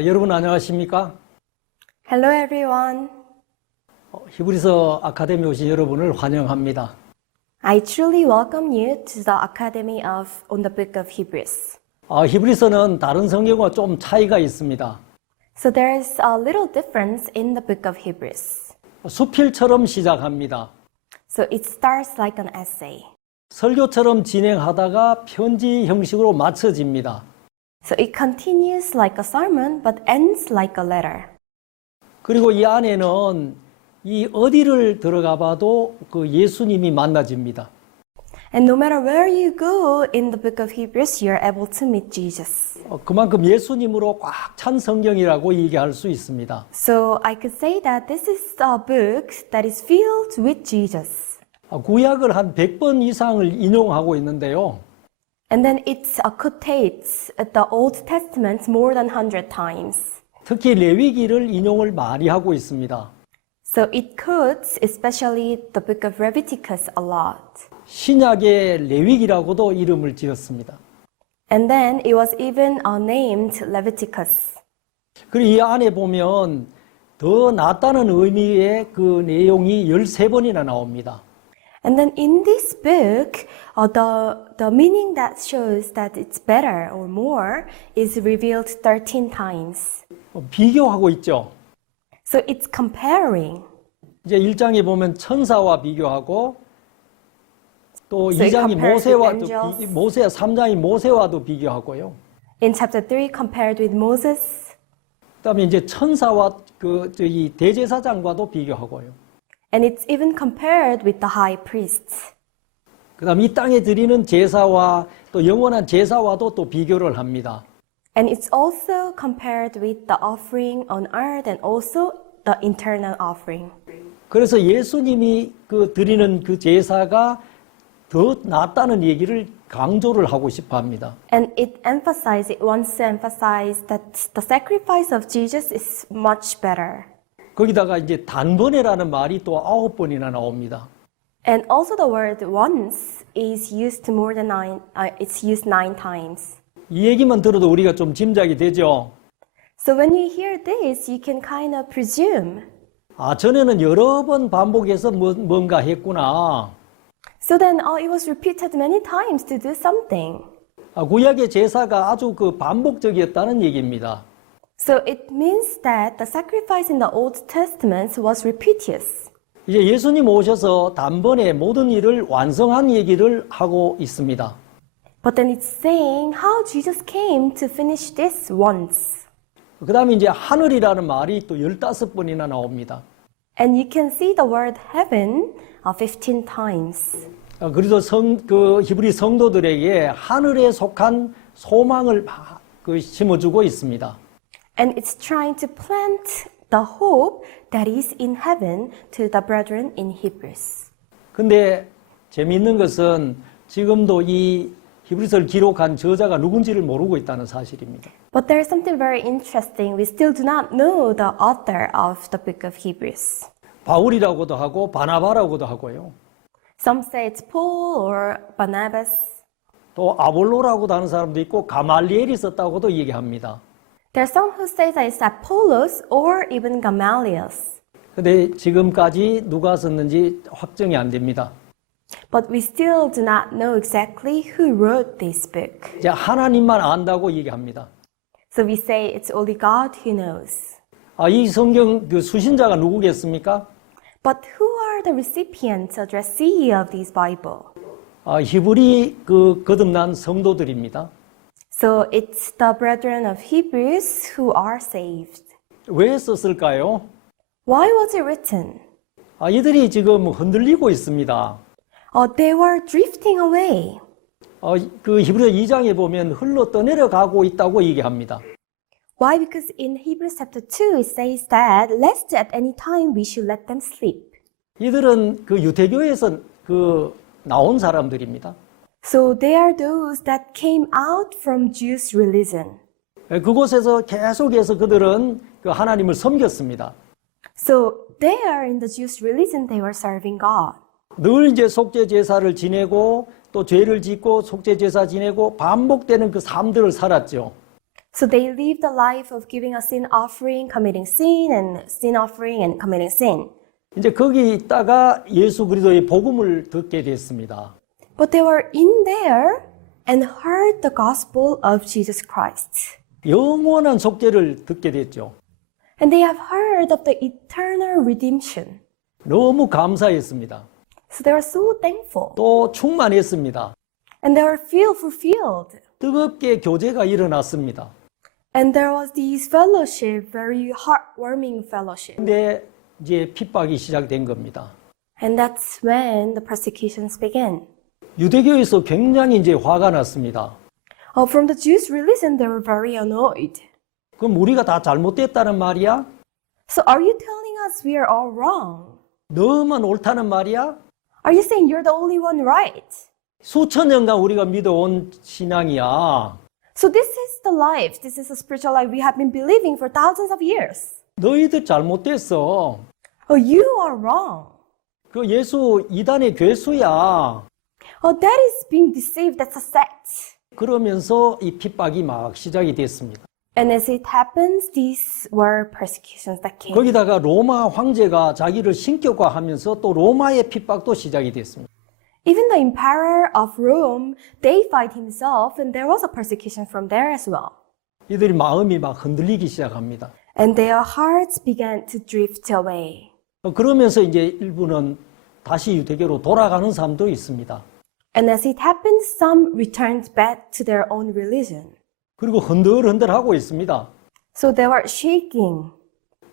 여러분 안녕하십니까? Hello everyone. 히브리서 아카데미 오신 여러분을 환영합니다. I truly welcome you to the Academy on the Book of Hebrews. 히브리서는 다른 성경과 좀 차이가 있습니다. So there's a little difference in the Book of Hebrews. 수필처럼 시작합니다. So it starts like an essay. 설교처럼 진행하다가 편지 형식으로 마쳐집니다. So it continues like a sermon but ends like a letter. 그리고 이 안에는 이 어디를 들어가 봐도 그 예수님이 만나집니다. And no matter where you go in the Book of Hebrews, you're able to meet Jesus. 그만큼 예수님으로 꽉 찬 성경이라고 얘기할 수 있습니다. So I could say that this is a book that is filled with Jesus. 구약을 한 100번 이상을 인용하고 있는데요. And then it quotates the Old Testament more than 100 times. 특히 레위기를 인용을 많이 하고 있습니다. So it quotes especially the book of Leviticus a lot. 신약의 레위기라고도 이름을 지었습니다. And then it was even named Leviticus. 그리고 이 안에 보면 더 낫다는 의미의 그 내용이 13번이나 나옵니다. And then in this book, the meaning that shows that it's better or more is revealed 13 times. 비교하고 있죠. So it's comparing. 이제 1장에 보면 천사와 비교하고 또 So it 2장이 compares 모세와 with 3장이 모세와도 비교하고요. In chapter 3 compared with Moses. 그다음에 이제 천사와 이 대제사장과도 비교하고요. And it's even compared with the high priests. 그다음 이 땅에 드리는 제사와 또 영원한 제사와도 또 비교를 합니다. And it's also compared with the offering on earth and also the internal offering. 그래서 예수님이 드리는 그 제사가 더 낫다는 얘기를 강조를 하고 싶어 합니다. And it wants to emphasize that the sacrifice of Jesus is much better. 거기다가 이제 단번에라는 말이 또 9번이나 나옵니다. And also the word once is used more than it's used 9 times. 이 얘기만 들어도 우리가 좀 짐작이 되죠. So when you hear this, you can kind of presume. 전에는 여러 번 반복해서 뭔가 했구나. So then it was repeated many times to do something. 구약의 제사가 아주 반복적이었다는 얘기입니다. So it means that the sacrifice in the Old Testament was repetitious. 이제 예수님 오셔서 단번에 모든 일을 완성한 얘기를 하고 있습니다. But then it's saying how Jesus came to finish this once. 그 다음에 이제 하늘이라는 말이 또 15번이나 나옵니다. And you can see the word heaven 15 times. 그래서 히브리 성도들에게 하늘에 속한 소망을 심어주고 있습니다. And it's trying to plant the hope that is in heaven to the brethren in Hebrews. 근데 재미있는 것은 지금도 이 히브리서를 기록한 저자가 누군지를 모르고 있다는 사실입니다. But there's something very interesting. We still do not know the author of the book of Hebrews. 바울이라고도 하고 바나바라고도 하고요. Some say it's Paul or Barnabas. 또 아볼로라고도 하는 사람도 있고 가말리엘이 썼다고도 얘기합니다. There are some who say that it's Apollos or even Gamaliel. 근데 지금까지 누가 썼는지 확정이 안 됩니다. But we still do not know exactly who wrote this book. 이제 하나님만 안다고 얘기합니다. So we say it's only God who knows. 이 성경 수신자가 누구겠습니까? But who are the recipients, addressee of this Bible? 히브리 거듭난 성도들입니다. So it's the brethren of Hebrews who are saved. 왜 썼을까요? Why was it written? 이들이 지금 흔들리고 있습니다. They were drifting away. 히브리서 2장에 보면 흘러 떠내려가고 있다고 얘기합니다. Why? Because in Hebrews chapter 2 it says that lest at any time we should let them sleep. 이들은 유대교에서 나온 사람들입니다. So they are those that came out from Jewish religion. 그곳에서 계속해서 그들은 하나님을 섬겼습니다. So there in the Jewish religion they were serving God. 늘 이제 속죄 제사를 지내고 또 죄를 짓고 속죄 제사 지내고 반복되는 그 삶들을 살았죠. So they live the life of giving a sin offering, committing sin, and sin offering and committing sin. 이제 거기 있다가 예수 그리스도의 복음을 듣게 됐습니다. But they were in there and heard the gospel of Jesus Christ. 영원한 속죄를 듣게 됐죠. And they have heard of the eternal redemption. 너무 감사했습니다. So they were so thankful. 또 충만했습니다. And they were fulfilled. 뜨겁게 교제가 일어났습니다. And there was this fellowship, very heartwarming fellowship. 근데 이제 핍박이 시작된 겁니다. And that's when the persecutions began. 유대교에서 굉장히 이제 화가 났습니다. From the Jews' religion, they were very annoyed. 그럼 우리가 다 잘못됐다는 말이야? So are you telling us we are all wrong? 너만 옳다는 말이야? Are you saying you're the only one right? 수천 년간 우리가 믿어온 신앙이야. So this is the life, this is the spiritual life we have been believing for thousands of years. 너희들 잘못됐어. Oh, you are wrong. 그 예수 이단의 괴수야. Oh, that is being deceived, that's a sect. 그러면서 이 핍박이 막 시작이 됐습니다. And as it happens, these were persecutions that came. 거기다가 로마 황제가 자기를 신격화하면서 또 로마의 핍박도 시작이 됐습니다. Even the emperor of Rome deified himself, and there was a persecution from there as well. 이들이 마음이 막 흔들리기 시작합니다. And their hearts began to drift away. 그러면서 이제 일부는 다시 유대교로 돌아가는 사람도 있습니다. And as it happened, some returned back to their own religion. 그리고 흔들흔들하고 있습니다. So they were shaking.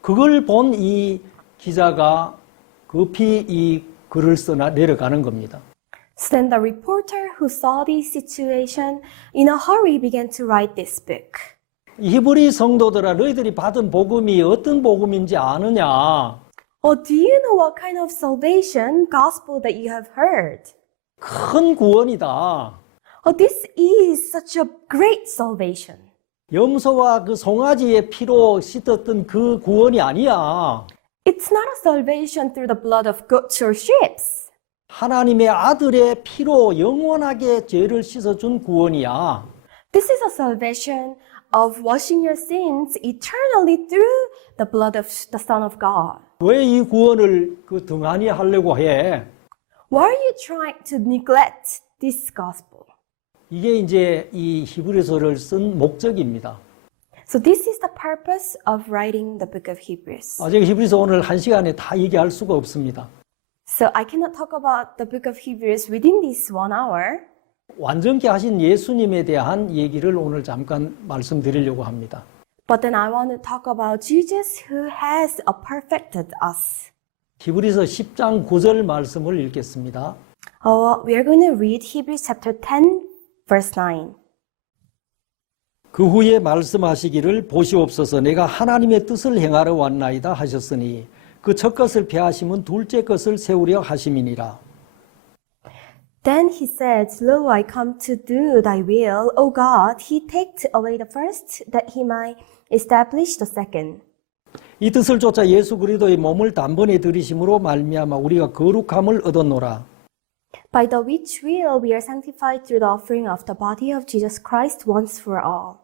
그걸 본 이 기자가 급히 이 글을 써나 내려가는 겁니다. So then the reporter who saw this situation in a hurry began to write this book. 히브리 성도들아 너희들이 받은 복음이 어떤 복음인지 아느냐? Do you know what kind of salvation, gospel that you have heard? 큰 구원이다. This is such a great salvation. 염소와 그 송아지의 피로 씻었던 그 구원이 아니야. It's not a salvation through the blood of goats or sheep. 하나님의 아들의 피로 영원하게 죄를 씻어준 구원이야. This is a salvation of washing your sins eternally through the blood of the Son of God. 왜 이 구원을 그 등한히 하려고 해? Why are you trying to neglect this gospel? 이게 이제 이 히브리서를 쓴 목적입니다. So this is the purpose of writing the book of Hebrews. 제가 히브리서 오늘 한 시간에 다 얘기할 수가 없습니다. So I cannot talk about the book of Hebrews within this 1 hour. 완전케 하신 예수님에 대한 얘기를 오늘 잠깐 말씀드리려고 합니다. But then I want to talk about Jesus who has perfected us. 히브리서 10장 9절 말씀을 읽겠습니다. We are going to read Hebrews chapter 10, verse 9. 그 후에 말씀하시기를 보시옵소서 내가 하나님의 뜻을 행하러 왔나이다 하셨으니 그 첫 것을 폐하심은 둘째 것을 세우려 하심이니라. Then he said, Lo, I come to do thy will, O God. He takes away the first, that he might establish the second. 이 뜻을 쫓아 예수 그리스도의 몸을 단번에 들이심으로 말미암아 우리가 거룩함을 얻었노라. By the which will we are sanctified through the offering of the body of Jesus Christ once for all.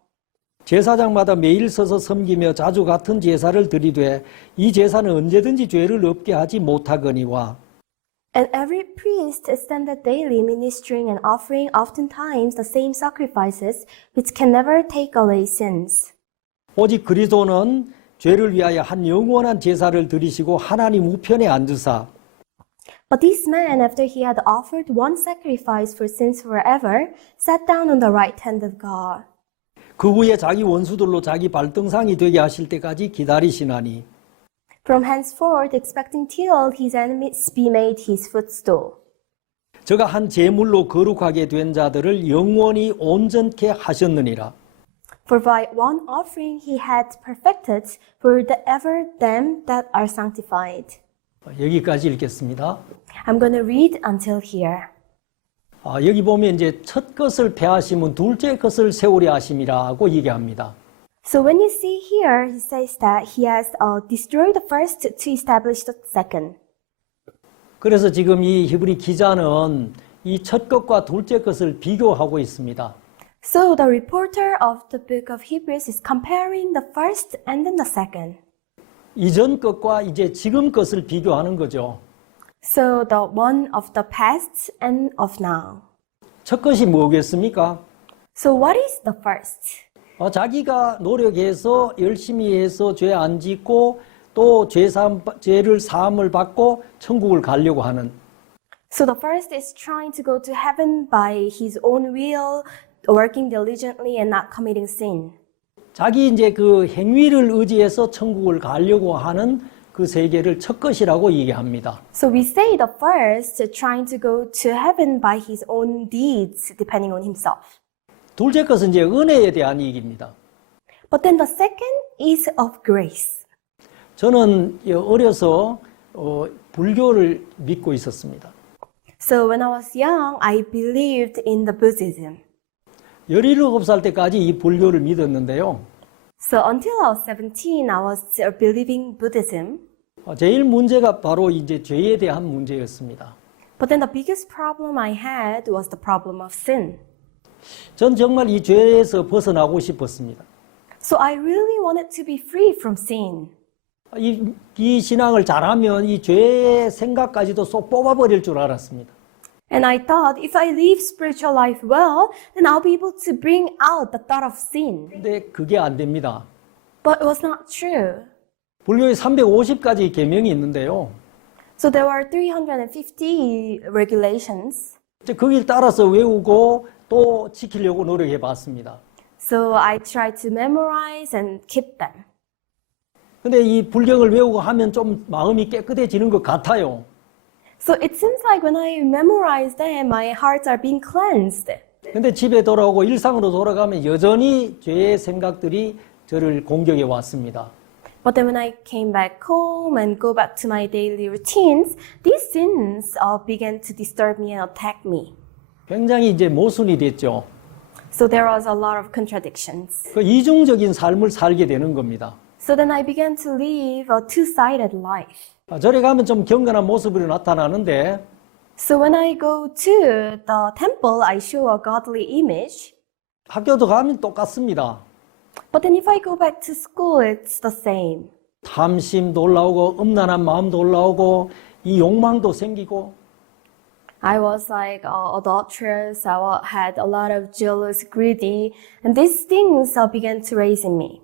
제사장마다 매일 서서 섬기며 자주 같은 제사를 드리되 이 제사는 언제든지 죄를 없게 하지 못하거니와 And every priest standeth daily ministering and offering oftentimes the same sacrifices which can never take away sins. 오직 그리스도는 죄를 위하여 한 영원한 제사를 드리시고 하나님 우편에 앉으사 But this man, after he had offered one sacrifice for sins forever, sat down on the right hand of God. 그 후에 자기 원수들로 자기 발등상이 되게 하실 때까지 기다리시나니 From henceforth, expecting till his enemies be made his footstool. 저가 한 제물로 거룩하게 된 자들을 영원히 온전케 하셨느니라. For by one offering he had perfected forever them that are sanctified. 여기까지 읽겠습니다. I'm going to read until here. 여기 보면 이제 첫 것을 폐하심은 둘째 것을 세우려 하심이라고 얘기합니다. So when you see here, he says that he has destroyed the first to establish the second. 그래서 지금 이 히브리 기자는 이 첫 것과 둘째 것을 비교하고 있습니다. So the reporter of the book of Hebrews is comparing the first and then the second. 이전 것과 이제 지금 것을 비교하는 거죠. So the one of the past and of now. 첫 것이 뭐겠습니까? So what is the first? 자기가 노력해서 열심히 해서 죄 안 짓고 또 죄를 사함을 받고 천국을 가려고 하는. So the first is trying to go to heaven by his own will, working diligently and not committing sin. 자기 이제 그 행위를 의지해서 천국을 가려고 하는 그 세계를 첫 것이라고 얘기합니다. So we say the first, trying to go to heaven by his own deeds, depending on himself. 둘째 것은 이제 은혜에 대한 얘기입니다. But then the second is of grace. 저는 어려서 불교를 믿고 있었습니다. So when I was young, I believed in the Buddhism. 17살 때까지 이 불교를 믿었는데요. So until I was 17, I was believing Buddhism. 제일 문제가 바로 이제 죄에 대한 문제였습니다. But then the biggest problem I had was the problem of sin. 전 정말 이 죄에서 벗어나고 싶었습니다. So I really wanted to be free from sin. 이 신앙을 잘하면 이 죄의 생각까지도 쏙 뽑아버릴 줄 알았습니다. And I thought if I live spiritual life well, then I'll be able to bring out the thought of sin. 근데 그게 안 됩니다. But it was not true. 불교에 350가지 계명이 있는데요. So there were 350 regulations. 거길 따라서 외우고 또 지키려고 노력해 봤습니다. So I tried to memorize and keep them. 근데 이 불경을 외우고 하면 좀 마음이 깨끗해지는 것 같아요. So it seems like when I memorize them, my hearts are being cleansed. 근데 집에 돌아오고 일상으로 돌아가면 여전히 죄의 생각들이 저를 공격해 왔습니다. But then when I came back home and go back to my daily routines, these sins began to disturb me and attack me. 굉장히 이제 모순이 됐죠. So there was a lot of contradictions. 그 이중적인 삶을 살게 되는 겁니다. So then I began to live a two-sided life. 절에 가면 좀 경건한 모습으로 나타나는데 So when I go to the temple, I show a godly image. 학교도 가면 똑같습니다. But then if I go back to school, it's the same. 탐심도 올라오고 음란한 마음도 올라오고 이 욕망도 생기고 I was like adulterous. I had a lot of jealous, greedy, and these things began to raise in me.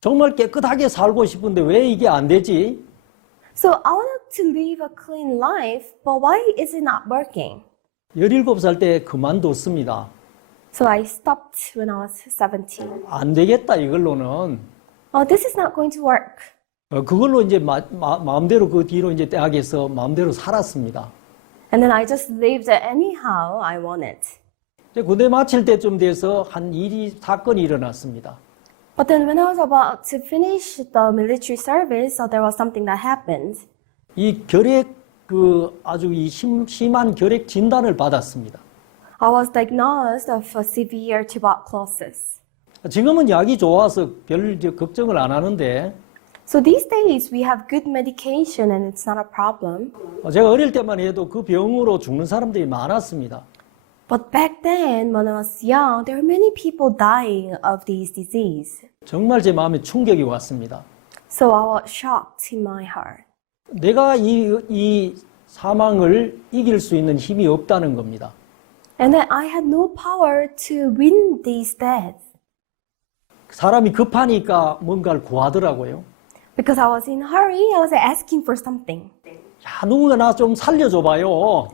정말 깨끗하게 살고 싶은데 왜 이게 안 되지? So I wanted to live a clean life, but why is it not working? 17살 때 그만뒀습니다. So I stopped when I was 17. 안 되겠다 이걸로는. This is not going to work. 그걸로 이제 마음대로 그 뒤로 이제 대학에서 마음대로 살았습니다. And then I just lived anyhow I wanted. 군대 마칠 때쯤 돼서 한 사건이 일어났습니다. But then when I was about to finish the military service, there was something that happened. 이 아주 심한 결핵 진단을 받았습니다. I was diagnosed of a severe tuberculosis. 지금은 약이 좋아서 별 걱정을 안 하는데 So these days we have good medication and it's not a problem. 제가 어릴 때만 해도 그 병으로 죽는 사람들이 많았습니다. But back then, when I was young, there were many people dying of this disease. 정말 제 마음에 충격이 왔습니다. So I was shocked in my heart. 내가 이 사망을 이길 수 있는 힘이 없다는 겁니다. And that I had no power to win this death. 사람이 급하니까 뭔가를 구하더라고요. Because I was in a hurry, I was asking for something. 야, 누군가 나 좀 살려줘봐요.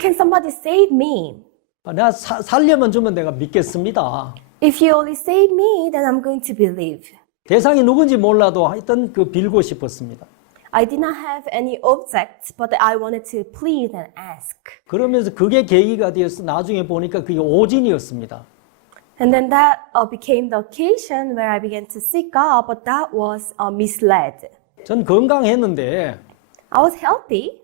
Can somebody save me? 내가 살려면 주면 내가 믿겠습니다. If you only save me, then I'm going to believe. 대상이 누군지 몰라도 하여튼 빌고 싶었습니다. I did not have any object, but I wanted to plead and ask. 그러면서 그게 계기가 되어서 나중에 보니까 그게 오진이었습니다. And then that became the occasion where I began to seek God, but that was misled. 전 건강했는데 I was healthy,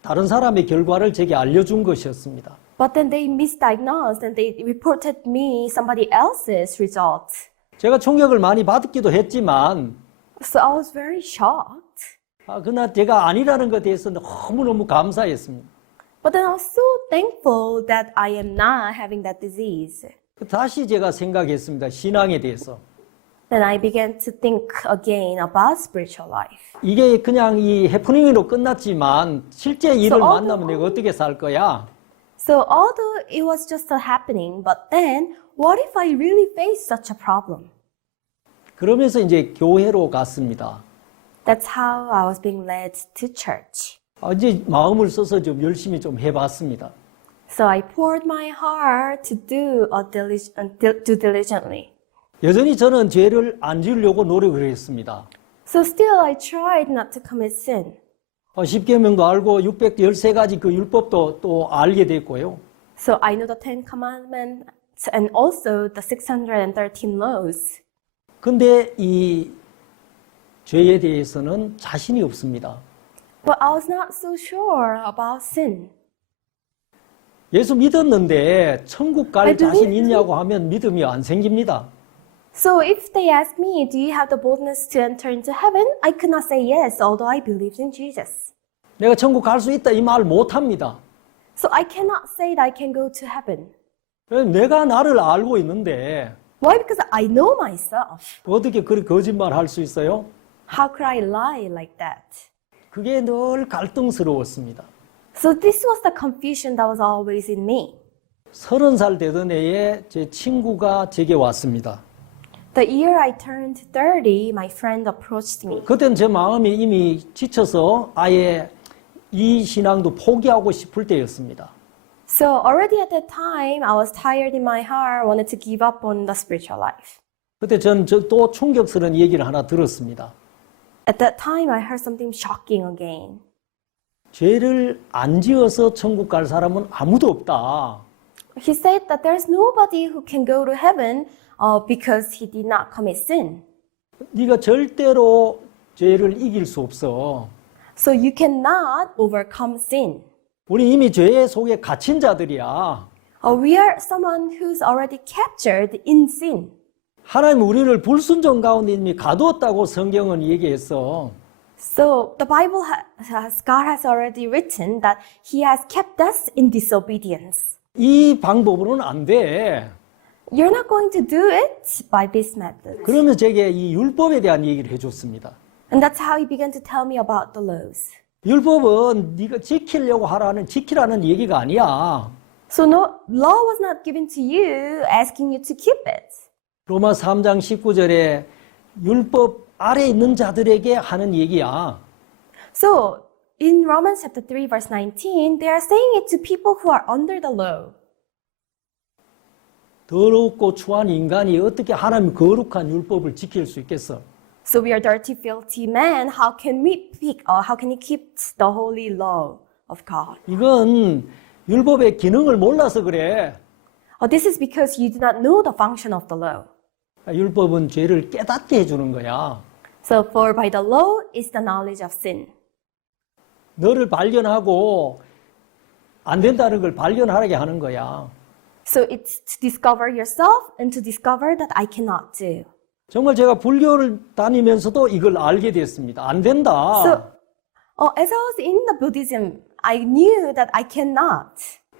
다른 사람의 결과를 제게 알려준 것이었습니다. but then they misdiagnosed and they reported me somebody else's result. 제가 충격을 많이 받기도 했지만 So I was very shocked. 그러나 제가 아니라는 것에 대해서 너무너무 감사했습니다. But then I was so thankful that I am not having that disease. 다시 제가 생각했습니다. 신앙에 대해서. Then I began to think again about spiritual life. 이게 그냥 이 해프닝으로 끝났지만 실제 이를 although- 만나면 내가 어떻게 살 거야? So although it was just a happening, but then what if I really face such a problem? 그러면서 이제 교회로 갔습니다. That's how I was being led to church. 이제 마음을 써서 좀 열심히 좀 해봤습니다. So I poured my heart to do diligently. 여전히 저는 죄를 안 지으려고 노력을 했습니다. So still I tried not to commit sin. 10계명도 알고 613가지 그 율법도 또 알게 됐고요. So I know the Ten Commandments and also the 613 laws. 근데 이 죄에 대해서는 자신이 없습니다. But I was not so sure about sin. 예수 믿었는데 천국 갈 I believe 자신 있냐고 하면 믿음이 안 생깁니다. So if they ask me, do you have the boldness to enter into heaven? I could not say yes, although I believed in Jesus. 내가 천국 갈 수 있다 이 말 못합니다. So I cannot say that I can go to heaven. 내가 나를 알고 있는데 Why? Because I know myself. 어떻게 그렇게 거짓말 할 수 있어요? How could I lie like that? 그게 늘 갈등스러웠습니다. So this was the confusion that was always in me. 30살 되던 해에 제 친구가 제게 왔습니다. The year I turned 30, my friend approached me. 그때는 제 마음이 이미 지쳐서 아예 이 신앙도 포기하고 싶을 때였습니다. So already at that time, I was tired in my heart, wanted to give up on the spiritual life. 그때 전 또 충격스러운 얘기를 하나 들었습니다. At that time, I heard something shocking again. 죄를 안 지어서 천국 갈 사람은 아무도 없다. He said that there's nobody who can go to heaven because he did not commit sin. 네가 절대로 죄를 이길 수 없어. So you cannot overcome sin. 우리 이미 죄 속에 갇힌 자들이야. We are someone who's already captured in sin. 하나님 우리를 불순종 가운데 이미 가두었다고 성경은 얘기했어. So the Bible God has already written that He has kept us in disobedience. 이 방법으로는 안 돼. You're not going to do it by this method. 그러면 제게 이 율법에 대한 얘기를 해줬습니다. And that's how He began to tell me about the laws. 율법은 네가 지키라는 얘기가 아니야. So no law was not given to you, asking you to keep it. 로마 3장 19절에 율법 아래 있는 자들에게 하는 얘기야. So in Romans chapter 3 verse 19, they are saying it to people who are under the law. 더럽고 추한 인간이 어떻게 하나님 거룩한 율법을 지킬 수 있겠어? So we are dirty, filthy men. How can we keep the holy law of God? 이건 율법의 기능을 몰라서 그래. This is because you do not know the function of the law. 율법은 죄를 깨닫게 해주는 거야. So for by the law is the knowledge of sin. 너를 발견하고 안 된다는 걸 발견하게 하는 거야. So it's to discover yourself and to discover that I cannot do. 정말 제가 불교를 다니면서도 이걸 알게 됐습니다. 안 된다. So as I was in the Buddhism, I knew that I cannot.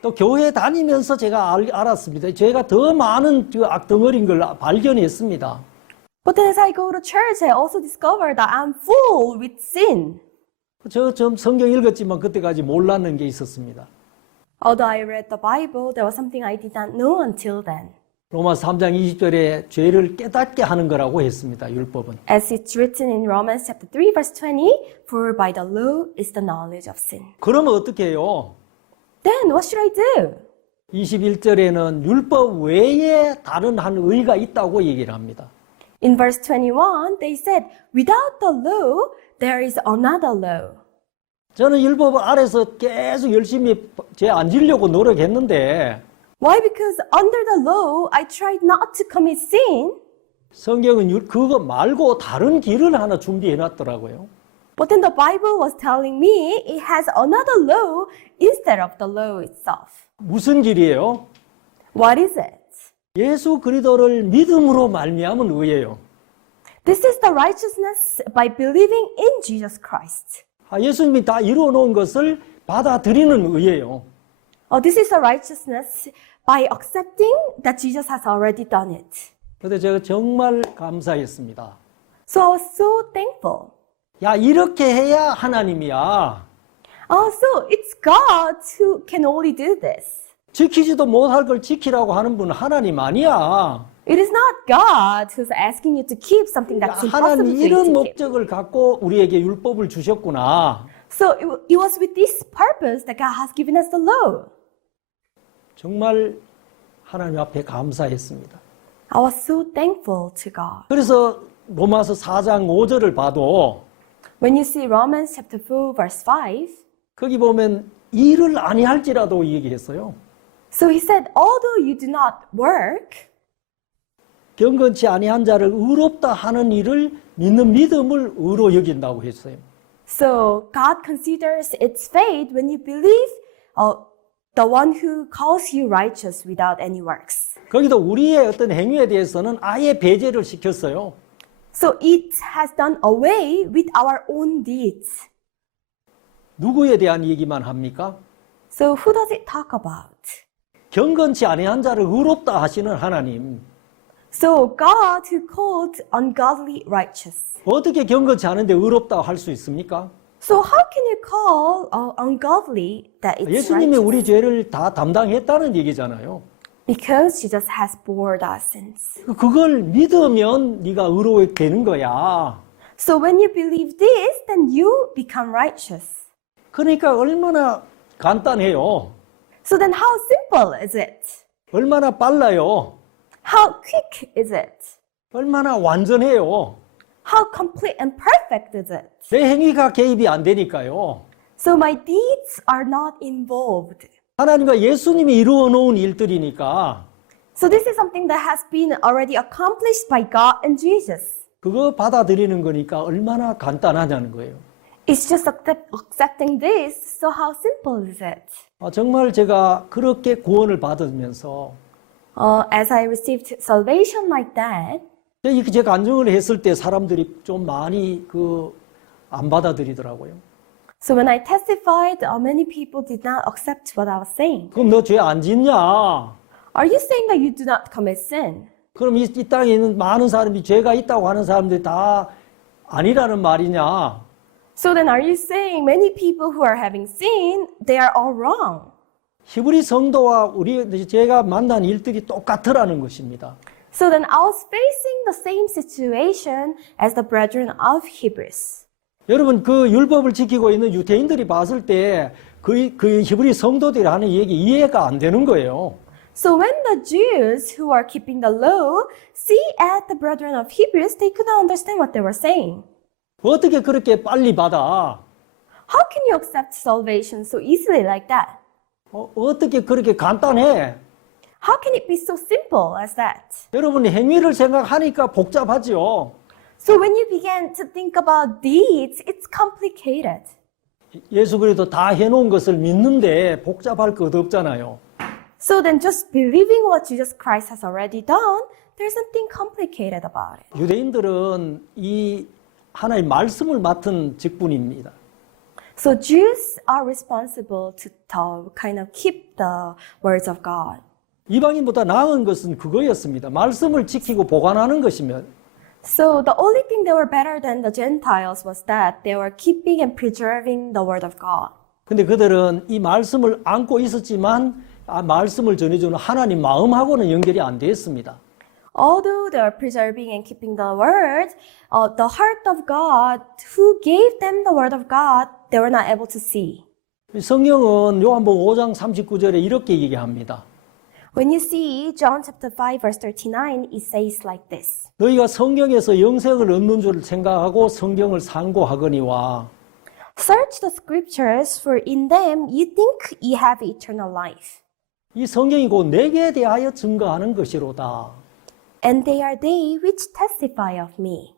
또 교회 다니면서 제가 알았습니다. 제가 더 많은 그 악덩어리인 걸 발견했습니다. But then as I go to church, I also discover that I'm full with sin. 저 좀 성경 읽었지만 그때까지 몰랐는 게 있었습니다. Although I read the Bible, there was something I did not know until then. 로마 3장 20절에 죄를 깨닫게 하는 거라고 했습니다. 율법은. As it's written in Romans chapter 3 verse 20, for by the law is the knowledge of sin. 그러면 어떻게 해요? Then what should I do? 21절에는 율법 외에 다른 한 의가 있다고 얘기를 합니다. In verse 21, they said, without the law, there is another law. 저는 율법 아래서 계속 열심히 죄 안 지려고 노력했는데 Why? Because under the law, I tried not to commit sin. 성경은 그거 말고 다른 길을 하나 준비해 놨더라고요. But then the Bible was telling me it has another law instead of the law itself. 무슨 길이에요? What is it? 예수 그리스도를 믿음으로 말미암은 의예요. This is the righteousness by believing in Jesus Christ. 예수님이 다 이루어 놓은 것을 받아들이는 의예요. This is a righteousness by accepting that Jesus has already done it. 그런데 제가 정말 감사했습니다. So I was so thankful. 야, 이렇게 해야 하나님이야. So it's God who can only do this. 지키지도 못할 걸 지키라고 하는 분은 하나님 아니야. It is not God who's asking you to keep something 야, that's impossible 하나님 for you 이런 to keep. 목적을 갖고 우리에게 율법을 주셨구나. So it was with this purpose that God has given us the law. 정말 하나님 앞에 감사했습니다. I was so thankful to God. 그래서 로마서 4장 5절을 봐도 When you see Romans chapter 4 verse 5, 거기 보면 일을 아니할지라도 얘기했어요. so he said, although you do not work, 경건치 아니한 자를 의롭다 하는 일을 믿는 믿음을 의로 여긴다고 했어요. so God considers its faith when you believe the one who calls you righteous without any works. 거기도 우리의 어떤 행위에 대해서는 아예 배제를 시켰어요. So it has done away with our own deeds. 누구에 대한 얘기만 합니까? So who does it talk about? 경건치 아니한 자를 의롭다 하시는 하나님. So God who called ungodly righteous. 어떻게 경건치 않은데 의롭다 할 수 있습니까? So how can you call ungodly that it's 예수님이 righteous? 우리 죄를 다 담당했다는 얘기잖아요. Because Jesus has bore our sins. 그걸 믿으면 네가 의로워 되는 거야. So when you believe this, then you become righteous. 그러니까 얼마나 간단해요. So then how simple is it? 얼마나 빨라요. How quick is it? 얼마나 완전해요. How complete and perfect is it? 내 행위가 개입이 안 되니까요. So my deeds are not involved. 하나님과 예수님이 이루어 놓은 일들이니까 So this is something that has been already accomplished by God and Jesus. 그거 받아들이는 거니까 얼마나 간단하냐는 거예요. It's just accepting this. So how simple is it? 정말 제가 그렇게 구원을 받으면서 As I received salvation like that, 제 간증을 했을 때 사람들이 좀 많이 안 받아들이더라고요. so when I testified, many people did not accept what I was saying. 그럼 너 죄 안 짓냐? Are you saying that you do not commit sin? 그럼 이 땅에 있는 많은 사람이 죄가 있다고 하는 사람들이 다 아니라는 말이냐? So then are you saying many people who are having sin, they are all wrong? 히브리 성도와 제가 만난 일들이 똑같으라는 것입니다. So then I was facing the same situation as the brethren of Hebrews. 여러분 그 율법을 지키고 있는 유대인들이 봤을 때 그 히브리 성도들이 하는 얘기 이해가 안 되는 거예요. So when the Jews who are keeping the law see at the brethren of Hebrews, they could not understand what they were saying. 어떻게 그렇게 빨리 받아? How can you accept salvation so easily like that? 어떻게 그렇게 간단해? How can it be so simple as that? 여러분이 행위를 생각하니까 복잡하지요. So when you begin to think about deeds, it's complicated. 예수 그리스도 다 해놓은 것을 믿는데 복잡할 것 없잖아요. So then just believing what Jesus Christ has already done, there's nothing complicated about it. 유대인들은 이 하나의 말씀을 맡은 직분입니다. So Jews are responsible to kind of keep the words of God. 이방인보다 나은 것은 그거였습니다. 말씀을 지키고 보관하는 것이면. So the only thing they were better than the Gentiles was that they were keeping and preserving the word of God. 근데 그들은 이 말씀을 안고 있었지만 말씀을 전해주는 하나님 마음하고는 연결이 안 됐습니다. Although they were preserving and keeping the word, the heart of God, who gave them the word of God, they were not able to see. 성경은 요한복음 5장 39절에 이렇게 얘기합니다. When you see John chapter 5 verse 39, it says like this. 너희가 성경에서 영생을 얻는 줄 생각하고 성경을 상고하거니와 Search the scriptures, for in them you think ye have eternal life. 이 성경이 곧 내게 대하여 증거하는 것이로다. And they are they which testify of me.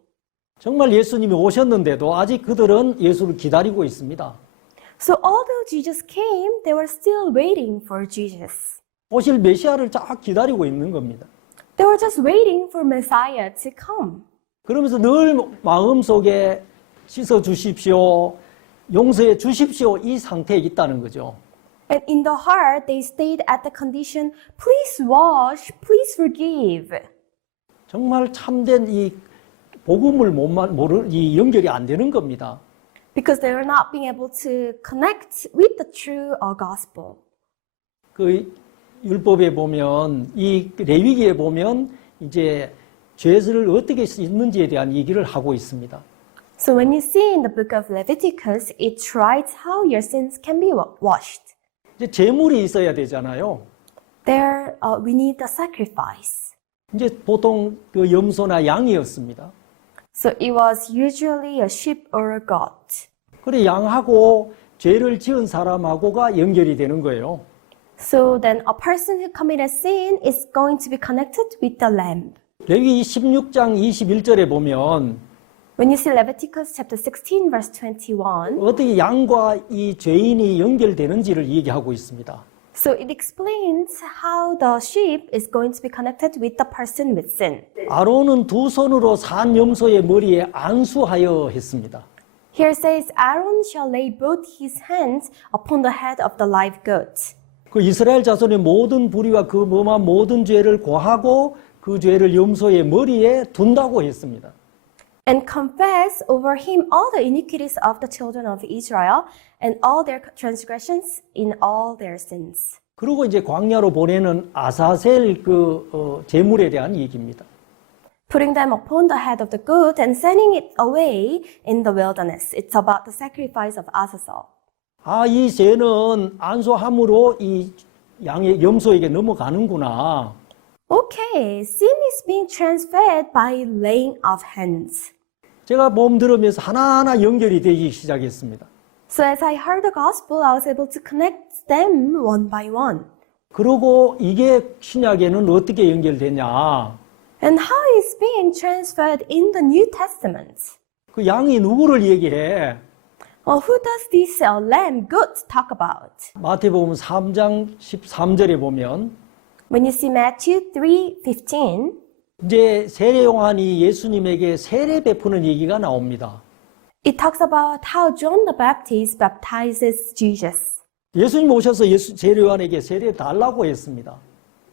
정말 예수님이 오셨는데도 아직 그들은 예수를 기다리고 있습니다. So although Jesus came, they were still waiting for Jesus. 오실 메시아를 쫙 기다리고 있는 겁니다. They were just waiting for Messiah to come. 그러면서 늘 마음속에 씻어 주십시오, 용서해 주십시오 이 상태에 있다는 거죠. And in the heart, they stayed at the condition, please wash, please forgive. 정말 참된 이 복음을 이 연결이 안 되는 겁니다. Because they were not being able to connect with the true gospel. 그 율법에 보면 이 레위기에 보면 이제 죄를 어떻게 씻는지에 대한 얘기를 하고 있습니다. So when you see in the book of Leviticus, it writes how your sins can be washed. 이제 제물이 있어야 되잖아요. There, we need a sacrifice. 이제 보통 그 염소나 양이었습니다. So it was usually a sheep or a goat. 그래 양하고 죄를 지은 사람하고가 연결이 되는 거예요. So then a person who committed sin is going to be connected with the lamb. 레위기 16장 21절에 보면 When you see Leviticus chapter 16 verse 21, 어떻게 양과 이 죄인이 연결되는지를 얘기하고 있습니다. so it explains how the sheep is going to be connected with the person with sin. 아론은 두 손으로 산 염소의 머리에 안수하여 했습니다. Here says, Aaron shall lay both his hands upon the head of the live goat. 그 이스라엘 자손의 모든 불의와 그 범한 모든 죄를 고하고 그 죄를 염소의 머리에 둔다고 했습니다. And confess over him all the iniquities of the children of Israel and all their transgressions in all their sins. 그리고 이제 광야로 보내는 아사셀 제물에 대한 얘기입니다. Putting them upon the head of the goat and sending it away in the wilderness. It's about the sacrifice of Azazel. 이 죄는 안수함으로 이 양의 염소에게 넘어가는구나. Okay, sin is being transferred by laying of hands. 제가 몸 들으면서 하나하나 연결이 되기 시작했습니다. So as I heard the gospel, I was able to connect them one by one. 그리고 이게 신약에는 어떻게 연결되냐? And how is being transferred in the New Testament? 그 양이 누구를 얘기해? Who does this lamb goat talk about? 마태복음 3장 13절에 보면 When you see Matthew 3:15, 이제 세례 요한이 예수님에게 세례 베푸는 얘기가 나옵니다. it talks about how John the Baptist baptizes Jesus. 예수님 오셔서 세례 요한에게 세례 달라고 했습니다.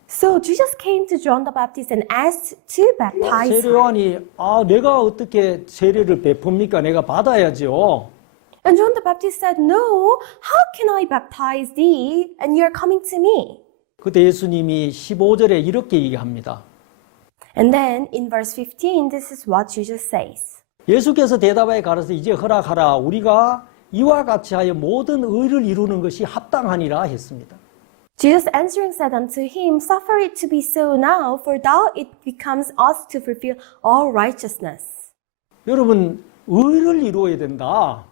So Jesus came to John the Baptist and asked to baptize 세례 him. 요한이 내가 어떻게 세례를 베풉니까? 내가 받아야죠. And John the Baptist said, No, how can I baptize thee? And you're coming to me. 그때 예수님이 15절에 이렇게 얘기합니다. And then in verse 15, this is what Jesus says. 예수께서 대답하여 가라사 이제 허락하라. 우리가 이와 같이 하여 모든 의를 이루는 것이 합당하니라 했습니다. Jesus answering said unto him, Suffer it to be so now, for thou it becomes us to fulfill all righteousness. 여러분, 의를 이루어야 된다.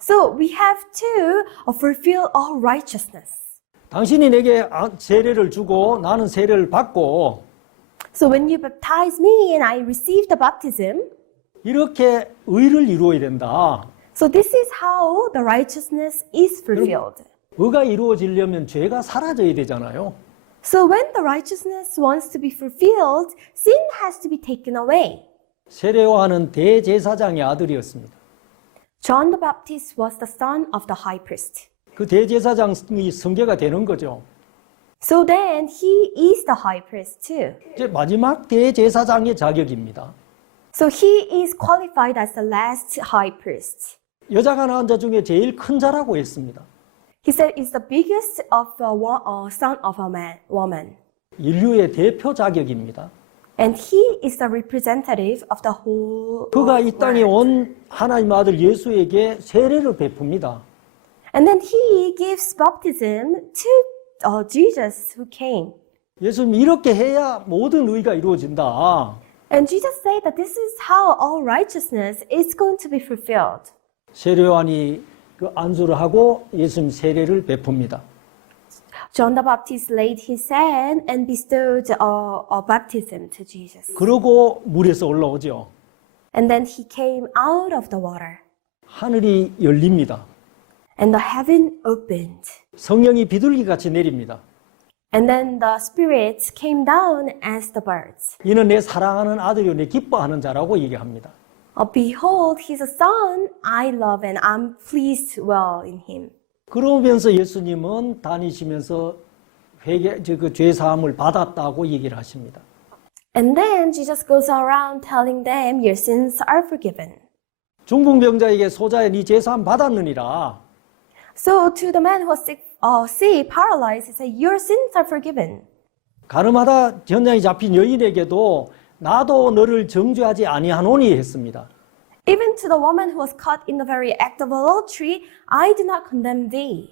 So we have to fulfill all righteousness. 당신이 내게 세례를 주고 나는 세례를 받고 So when you baptize me and I receive the baptism, 이렇게 의를 이루어야 된다. so this is how the righteousness is fulfilled. 의가 이루어지려면 죄가 사라져야 되잖아요. So when the righteousness wants to be fulfilled, sin has to be taken away. 세례 요한은 대제사장의 아들이었습니다. John the Baptist was the son of the high priest. 그 대제사장이 성계가 되는 거죠. So then he is the high priest too. 이제 마지막 대제사장의 자격입니다. So he is qualified as the last high priest. 여자가 낳은 자 중에 제일 큰 자라고 했습니다. He said it's the biggest of the son of a woman. 인류의 대표 자격입니다. And he is the representative of the whole 그가 이 땅에 world. 온 하나님 아들 예수에게 세례를 베풉니다. And then he gives baptism to Jesus who came. 예수님 이렇게 해야 모든 의가 이루어진다. And Jesus said that this is how all righteousness is going to be fulfilled. 세례 요한이 그 안수를 하고 예수님 세례를 베풉니다. John the Baptist laid his hand and bestowed a baptism to Jesus. 그러고 물에서 올라오죠. And then he came out of the water. 하늘이 열립니다. And the heaven opened. 성령이 비둘기같이 내립니다. And then the spirits came down as the birds. 이는 내 사랑하는 아들이요 내 기뻐하는 자라고 얘기합니다. Behold, he's a son I love and I'm pleased well in him. 그러면서 예수님은 다니시면서 죄 사함을 받았다고 얘기를 하십니다. And then Jesus goes around telling them, your sins are forgiven. 중풍병자에게 소자여 네 죄 사함 받았느니라. So to the man who was sick, paralyzed, he said, your sins are forgiven. 가늠하다 전장에 잡힌 여인에게도 나도 너를 정죄하지 아니하노니 했습니다. Even to the woman who was caught in the very act of adultery, I do not condemn thee.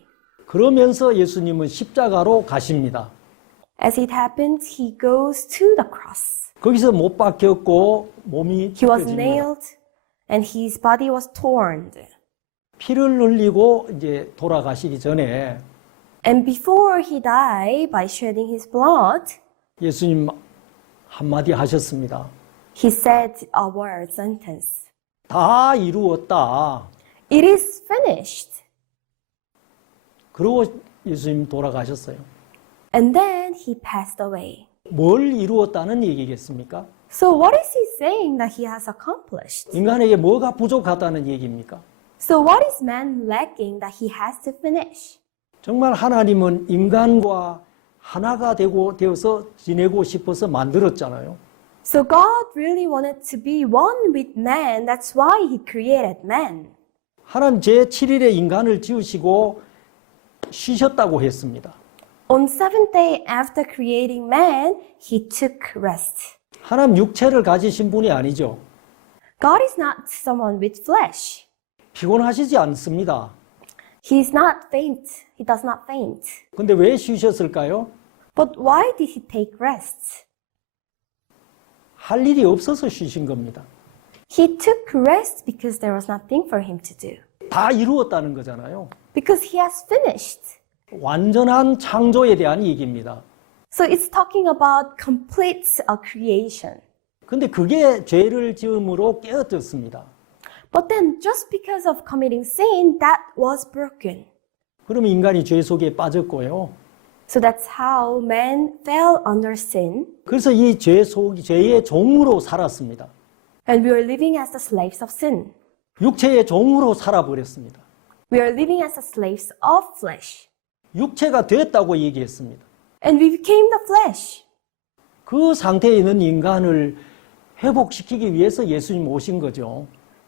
그러면서 예수님은 십자가로 가십니다. As it happened, he goes to the cross. 거기서 못 박혔고 몸이 He was 찢어집니다. nailed and his body was torn. 피를 흘리고 이제 돌아가시기 전에 And before he died by shedding his blood, 예수님 한마디 하셨습니다. he said a word sentence. 다 이루었다. It is finished. 그러고 예수님 돌아가셨어요. And then he passed away. 뭘 이루었다는 얘기겠습니까? So what is he saying that he has accomplished? 인간에게 뭐가 부족하다는 얘기입니까? So what is man lacking that he has to finish? 정말 하나님은 인간과 하나가 되어서 지내고 싶어서 만들었잖아요. So God really wanted to be one with man. That's why he created man. 하나님 제7일에 인간을 지으시고 쉬셨다고 했습니다. On seventh day after creating man, he took rest. 하나님 육체를 가지신 분이 아니죠. God is not someone with flesh. 피곤하시지 않습니다. He is not faint. He does not faint. 근데 왜 쉬셨을까요? But why did he take rest? 할 일이 없어서 쉬신 겁니다. He took rest because there was nothing for him to do. 다 이루었다는 거잖아요. Because he has finished. 완전한 창조에 대한 얘기입니다. So it's talking about complete creation. 근데 그게 죄를 지음으로 깨어졌습니다. But then just because of committing sin, that was broken. 그러면 인간이 죄 속에 빠졌고요. So that's how man fell under sin. 그래서 이 죄의 종으로 살았습니다. And we are living as the slaves of sin. 육체의 종으로 살아버렸습니다. We are living as the slaves of flesh. 육체가 됐다고 얘기했습니다. And we became the flesh. 그 상태에 있는 인간을 회복시키기 위해서 예수님 오신 거죠.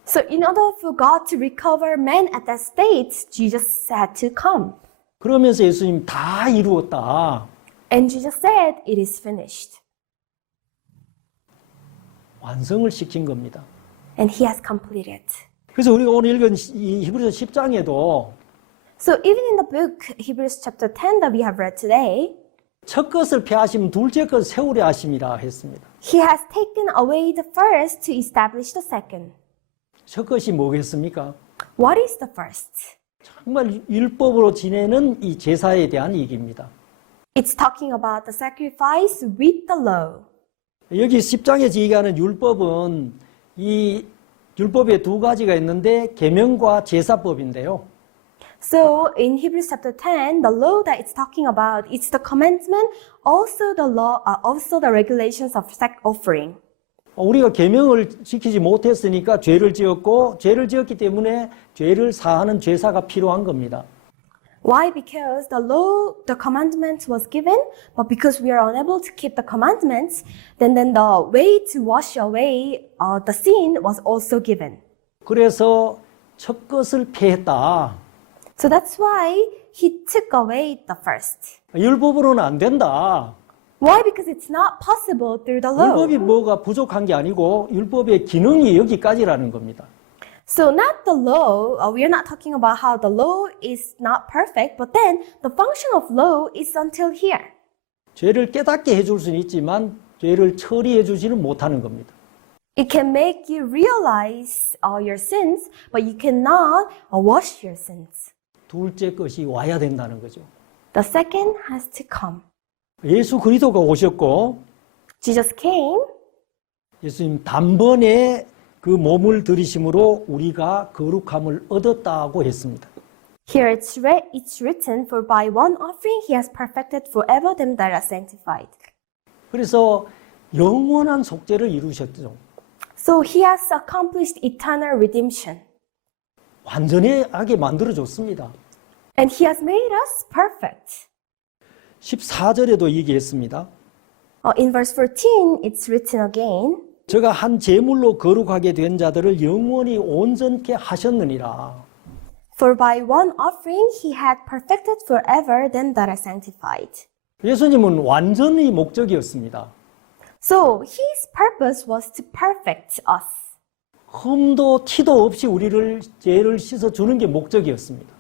So in order for God to recover man at that state, Jesus had to come. 그러면서 예수님 다 이루었다. And Jesus said, it is finished. 완성을 시킨 겁니다. And he has completed. 그래서 우리가 오늘 읽은 이 히브리서 10장에도 So even in the book, Hebrews chapter 10 that we have read today, 첫 것을 폐하시면 둘째 것을 세우려 하심이라 했습니다. he has taken away the first to establish the second. 첫 것이 뭐겠습니까? What is the first? 정말 율법으로 지내는 이 제사에 대한 얘기입니다. It's talking about the sacrifice with the law. 여기 10장에서 얘기하는 율법은 이 율법에 두 가지가 있는데 계명과 제사법인데요. So in Hebrews chapter 10, the law that it's talking about, it's the commandment, also the law, also the regulations of sacrifice offering. 우리가 계명을 지키지 못했으니까 죄를 지었고 죄를 지었기 때문에 죄를 사하는 제사가 필요한 겁니다. Why? Because the law, the commandment was given, but because we are unable to keep the commandments, then the way to wash away the sin was also given. 그래서 첫 것을 폐했다. So that's why he took away the first. 율법으로는 안 된다. Why? Because it's not possible through the law. 율법이 뭐가 부족한 게 아니고 율법의 기능이 여기까지라는 겁니다. So not the law, we are not talking about how the law is not perfect, but then the function of law is until here. 죄를 깨닫게 해줄 수는 있지만 죄를 처리해 주지는 못하는 겁니다. It can make you realize your sins, but you cannot wash your sins. 둘째 것이 와야 된다는 거죠. The second has to come. 예수 그리스도가 오셨고 Jesus came, 예수님 단번에 그 몸을 들이심으로 우리가 거룩함을 얻었다고 했습니다. here it's written, for by one offering he has perfected forever them that are sanctified. 그래서 영원한 속죄를 이루셨죠. So he has accomplished eternal redemption. 완전하게 만들어줬습니다. And He has made us perfect. 14절에도 얘기했습니다. In verse 14, it's written again. 저가 한 제물로 거룩하게 된 자들을 영원히 온전케 하셨느니라. For by one offering He had perfected forever them that are sanctified. 예수님은 완전히 목적이었습니다. So His purpose was to perfect us. 흠도 티도 없이 우리를 죄를 씻어 주는 게 목적이었습니다.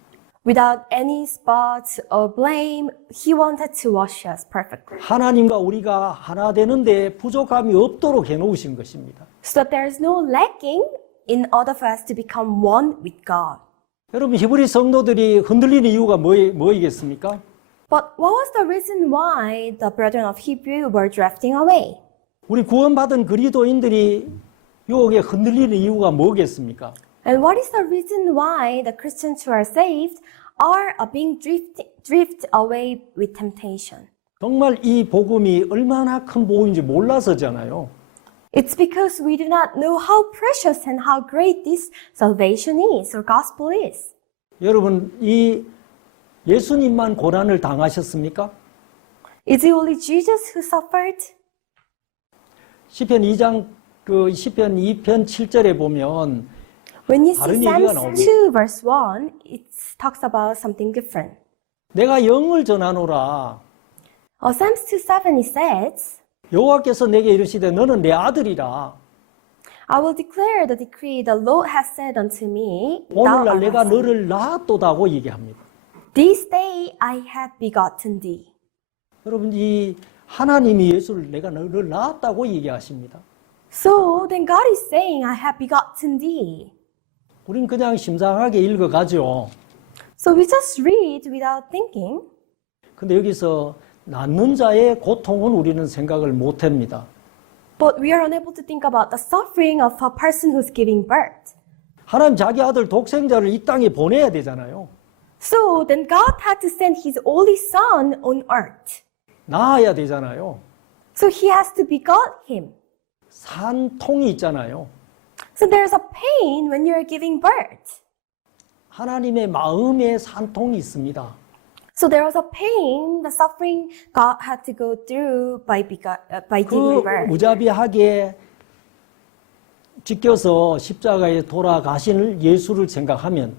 Without any spot or blame, He wanted to wash us perfectly. 하나님과 우리가 하나 되는데 부족함이 없도록 해 놓으신 것입니다. So that there is no lacking in order for us to become one with God. 여러분 히브리 성도들이 흔들리는 이유가 뭐이겠습니까? But what was the reason why the brethren of Hebrew were drifting away? 우리 구원받은 그리스도인들이 유혹에 흔들리는 이유가 뭐겠습니까? And what is the reason why the Christians who are saved are being drift away with temptation? 정말 이 복음이 얼마나 큰 복음인지 몰라서잖아요. It's because we do not know how precious and how great this salvation is or gospel is. 여러분 이 예수님만 고난을 당하셨습니까? Is it only Jesus who suffered? 시편 2장 시편 2편 7절에 보면 When you see 다른 얘기가 Psalms 나옵니다. 2 verse 1, it talks about something different. 내가 영을 전하노라. Psalms 2:7 it says, 여호와께서 내게 이르시되 너는 내 아들이라. I will declare the decree the Lord has said unto me, thou 오늘날 art 내가 my son. 너를 낳았도다고 얘기합니다. This day I have begotten thee. 여러분 이 하나님이 예수를 내가 너를 낳았다고 얘기하십니다. So then God is saying, I have begotten thee. 우린 그냥 심상하게 읽어가죠. So we just read without thinking. 근데 여기서 낳는 자의 고통은 우리는 생각을 못합니다. But we are unable to think about the suffering of a person who's giving birth. 하나님 자기 아들 독생자를 이 땅에 보내야 되잖아요. So then God had to send His only Son on earth. 낳아야 되잖아요. So He has to begot Him. 산통이 있잖아요. So there's a pain when you're giving birth. 하나님의 마음에 산통이 있습니다. So there was a pain, the suffering God had to go through by 그 giving birth. 무자비하게 지켜서 십자가에 돌아가신 예수를 생각하면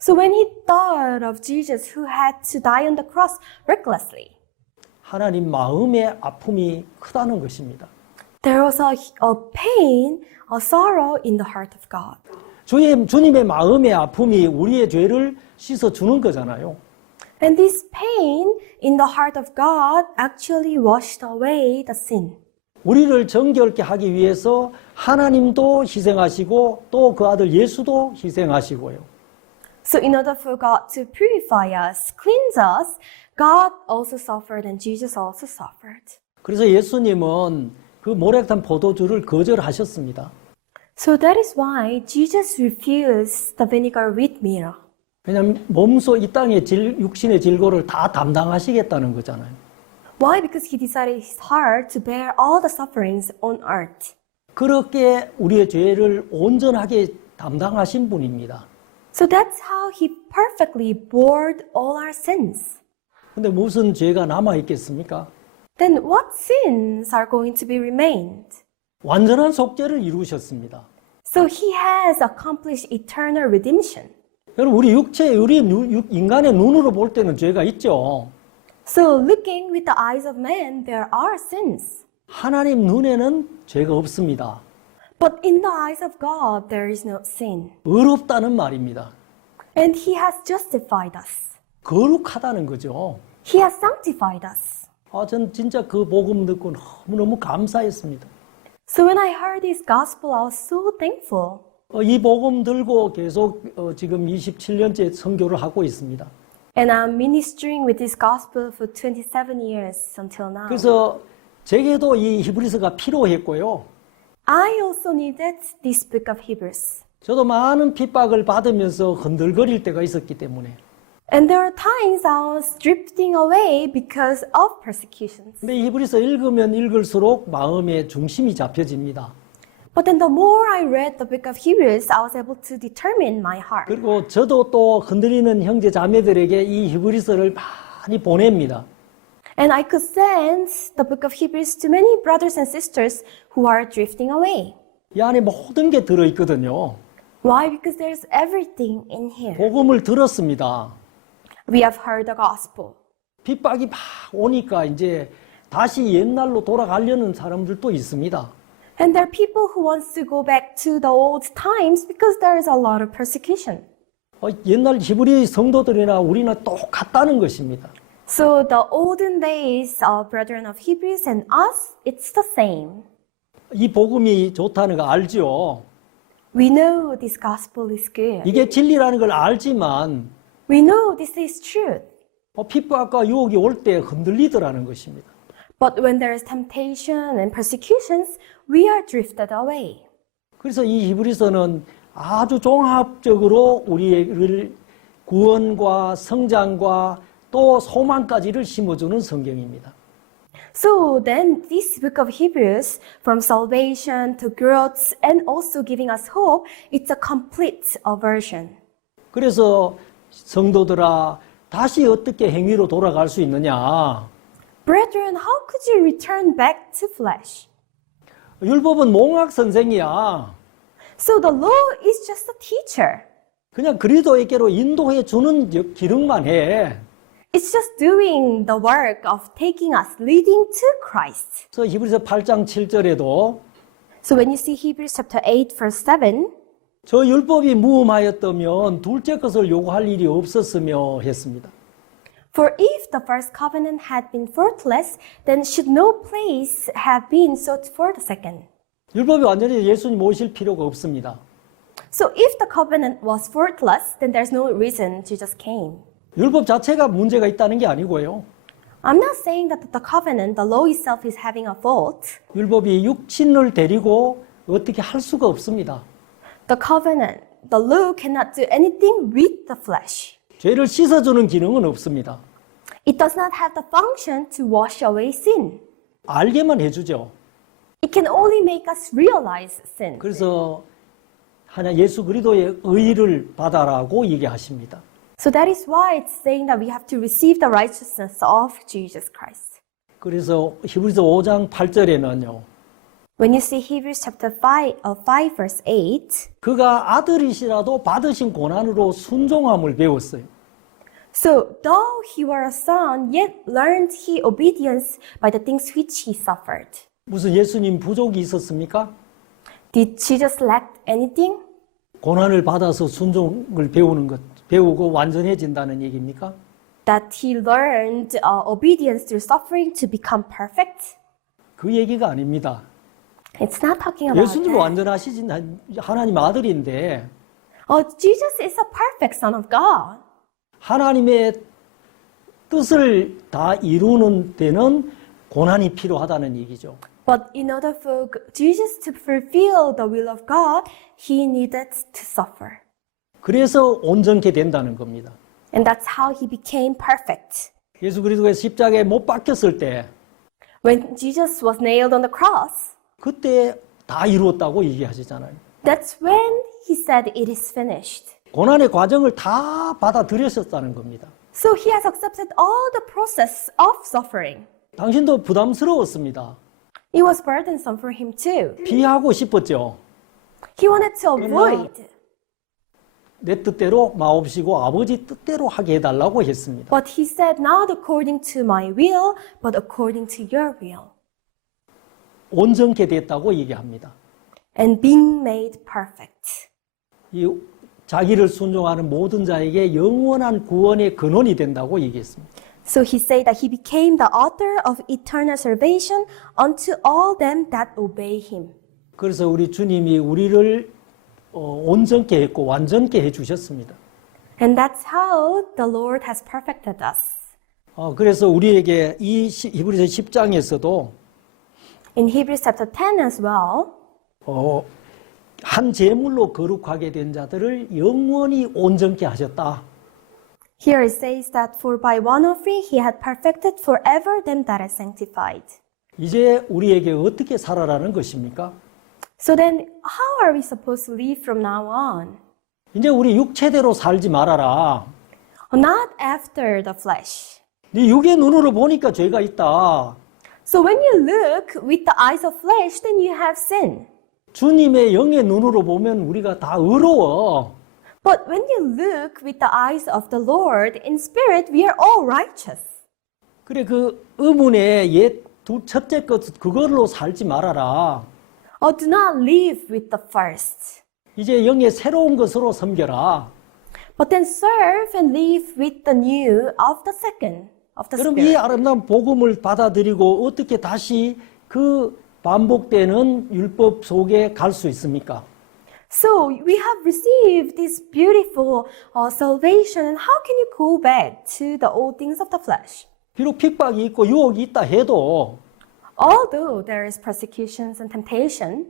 So when he thought of Jesus who had to die on the cross recklessly, 하나님 마음의 아픔이 크다는 것입니다. there was a pain, a sorrow in the heart of God. 주님의 마음의 아픔이 우리의 죄를 씻어주는 거잖아요. And this pain in the heart of God actually washed away the sin. 우리를 정결케 하기 위해서 하나님도 희생하시고 또 그 아들 예수도 희생하시고요. So in order for God to purify us, cleanse us, God also suffered and Jesus also suffered. 그래서 예수님은 그 모략탄 포도주를 거절하셨습니다. So that is why Jesus refused the vinegar with mirror. 왜냐하면 몸소 이 땅의 육신의 질고를 다 담당하시겠다는 거잖아요. Why? Because he decided his heart to bear all the sufferings on earth. 그렇게 우리의 죄를 온전하게 담당하신 분입니다. So that's how he perfectly bore all our sins. 근데 무슨 죄가 남아 있겠습니까? Then what sins are going to be remained? 완전한 속죄를 이루셨습니다. So he has accomplished eternal redemption. 여러분 우리 인간의 눈으로 볼 때는 죄가 있죠. So looking with the eyes of man, there are sins. 하나님 눈에는 죄가 없습니다. But in the eyes of God, there is no sin. 의롭다는 말입니다. And he has justified us. 거룩하다는 거죠. He has sanctified us. 전 진짜 그 복음 듣고 너무너무 감사했습니다. So when I heard this gospel, I was so thankful. 이 복음 들고 계속 지금 27년째 선교를 하고 있습니다. And I'm ministering with this gospel for 27 years until now. 그래서 제게도 이 히브리서가 필요했고요. I also needed this book of Hebrews. 저도 많은 핍박을 받으면서 흔들거릴 때가 있었기 때문에. And there are times I was drifting away because of persecutions. 근데 이 히브리서 읽으면 읽을수록 마음의 중심이 잡혀집니다. But then the more I read the book of Hebrews, I was able to determine my heart. 그리고 저도 또 흔들리는 형제 자매들에게 이 히브리서를 많이 보냅니다. And I could send the book of Hebrews to many brothers and sisters who are drifting away. 이 안에 모든 게 들어있거든요. Why? Because there's everything in here. 복음을 들었습니다. We have heard the gospel. 핍박이 막 오니까 이제 다시 옛날로 돌아가려는 사람들도 있습니다. And there are people who wants to go back to the old times because there is a lot of persecution. 옛날 히브리 성도들이나 우리나 똑같다는 것입니다. So the olden days, brethren of Hebrews and us, it's the same. 이 복음이 좋다는 거 알죠? We know this gospel is good. 이게 진리라는 걸 알지만 We know this is truth. 핍박과 유혹이 올 때 흔들리더라는 것입니다. But when there is temptation and persecutions, we are drifted away. 그래서 이 히브리서는 아주 종합적으로 우리를 구원과 성장과 또 소망까지를 심어주는 성경입니다. So then this book of Hebrews, from salvation to growth and also giving us hope, it's a complete version. 그래서 성도들아 다시 어떻게 행위로 돌아갈 수 있느냐? Brethren, how could you return back to flesh? 율법은 몽학 선생이야. So the law is just a teacher. 그냥 그리스도에게로 인도해 주는 기능만 해. It's just doing the work of taking us, leading to Christ. 그래서 히브리서 8장 7절에도 So when you see Hebrews chapter 8 verse 7, 저 율법이 무음하였다면 둘째 것을 요구할 일이 없었으며 했습니다. for if the first covenant had been faultless, then should no place have been sought for the second. 율법이 완전히 예수님 모실 필요가 없습니다. So if the covenant was faultless, then there's no reason Jesus came. 율법 자체가 문제가 있다는 게 아니고요. I'm not saying that the covenant, the law itself is having a fault. 율법이 육신을 데리고 어떻게 할 수가 없습니다. The covenant, the law cannot do anything with the flesh. 죄를 씻어주는 기능은 없습니다. It does not have the function to wash away sin. 알게만 해주죠. It can only make us realize sin. 그래서 하나 예수 그리스도의 의를 받아라고 얘기하십니다. So that is why it's saying that we have to receive the righteousness of Jesus Christ. 그래서 히브리서 5장 8절에는요. When you see Hebrews chapter 5 verse 8, 그가 아들이시라도 받으신 고난으로 순종함을 배웠어요. so though he were a son, yet learned he obedience by the things which he suffered. 무슨 예수님 부족이 있었습니까? Did Jesus lack anything? 고난을 받아서 순종을 배우고 완전해진다는 얘기입니까? That he learned obedience through suffering to become perfect? 그 얘기가 아닙니다. It's not talking about 예수님 that. 완전하시진 하나님 아들인데 Jesus is a perfect son of God. 하나님의 뜻을 다 이루는 데는 고난이 필요하다는 얘기죠. But in order for Jesus to fulfill the will of God, he needed to suffer. 그래서 온전케 된다는 겁니다. And that's how he became perfect. 예수 그리스도의 십자가에 못 박혔을 때 When Jesus was nailed on the cross, 그때 다 이루었다고 얘기하시잖아요. that's when he said it is finished. 고난의 과정을 다 받아들였었다는 겁니다. So he has accepted all the process of suffering. 당신도 부담스러웠습니다. It was burdensome for him too. 피하고 싶었죠. He wanted to avoid. 내 뜻대로 마옵시고 아버지 뜻대로 하게 해달라고 했습니다. But he said, not according to my will, but according to your will. 온전케 됐다고 얘기합니다. And being made perfect. 이 자기를 순종하는 모든 자에게 영원한 구원의 근원이 된다고 얘기했습니다. So he said that he became the author of eternal salvation unto all them that obey him. 그래서 우리 주님이 우리를 온전케 했고 완전케 해주셨습니다. And that's how the Lord has perfected us. 그래서 우리에게 이 히브리서 10장에서도 In Hebrews chapter 10 as well, 한 제물로 거룩하게 된 자들을 영원히 온전케 하셨다. here it says that for by one offering he had perfected forever them that are sanctified. 이제 우리에게 어떻게 살아라는 것입니까? So then, how are we supposed to live from now on? 이제 우리 육체대로 살지 말아라. Not after the flesh. 네 육의 눈으로 보니까 죄가 있다. So when you look with the eyes of flesh, then you have sin. 주님의 영의 눈으로 보면 우리가 다 의로워. But when you look with the eyes of the Lord in spirit, we are all righteous. 그래 그 의문의 첫째 것 그걸로 살지 말아라. Do not live with the first. 이제 영의 새로운 것으로 섬겨라. But then serve and live with the new of the second, of the 그럼 이 spirit. 아름다운 복음을 받아들이고 어떻게 다시 그 반복되는 율법 속에 갈 수 있습니까? So we have received this beautiful salvation, and how can you go back to the old things of the flesh? 비록 핍박이 있고 유혹이 있다 해도 Although there is persecutions and temptation,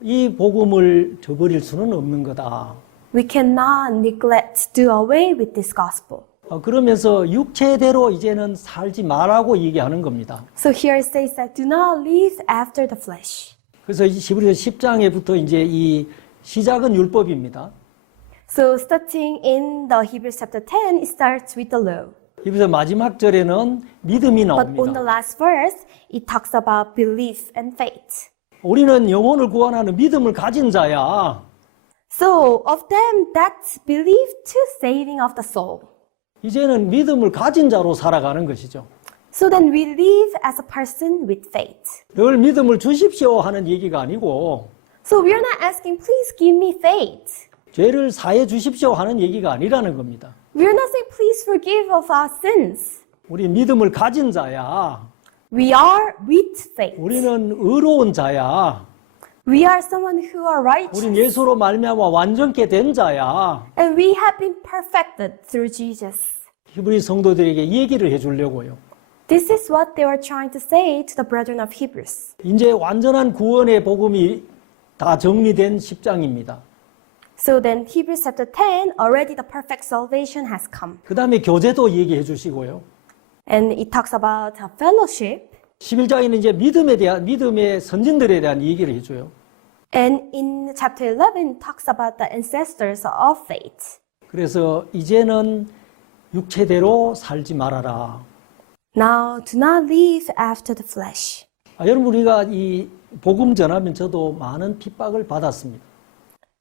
이 복음을 저버릴 수는 없는 거다. we cannot neglect to do away with this gospel. 그러면서 육체대로 이제는 살지 말라고 얘기하는 겁니다. So here it says that do not live after the flesh. 그래서 히브리서 10장에부터 이제 이 시작은 율법입니다. So starting in the Hebrews chapter 10, it starts with the law. 히브리서 마지막 절에는 믿음이 But on the 나옵니다. last verse, it talks about belief and faith. 우리는 영혼을 구원하는 믿음을 가진 자야. So of them that believe to saving of the soul. 이제는 믿음을 가진 자로 살아가는 것이죠. So then we live as a person with faith. 늘 믿음을 주십시오 하는 얘기가 아니고 So we are not asking, please give me faith. 죄를 사해 주십시오 하는 얘기가 아니라는 겁니다. We are not saying, please forgive of our sins. 우리 믿음을 가진 자야. We are with faith. 우리는 의로운 자야. We are someone who are righteous. 우린 예수로 말미암아 완전케 된 자야. And we have been perfected through Jesus. 히브리 성도들에게 얘기를 해주려고요. This is what they were trying to say to the brethren of Hebrews. 이제 완전한 구원의 복음이 다 정리된 10장입니다. So then Hebrews chapter 10, already the perfect salvation has come. 그 다음에 교제도 얘기해 주시고요. And it talks about fellowship. 11장에는 이제 믿음의 선진들에 대한 얘기를 해줘요. And in chapter 11, it talks about the ancestors of faith. 그래서 이제는 육체대로 살지 말아라. Now, do not live after the flesh. 여러분 우리가 이 복음 전하면 저도 많은 핍박을 받았습니다.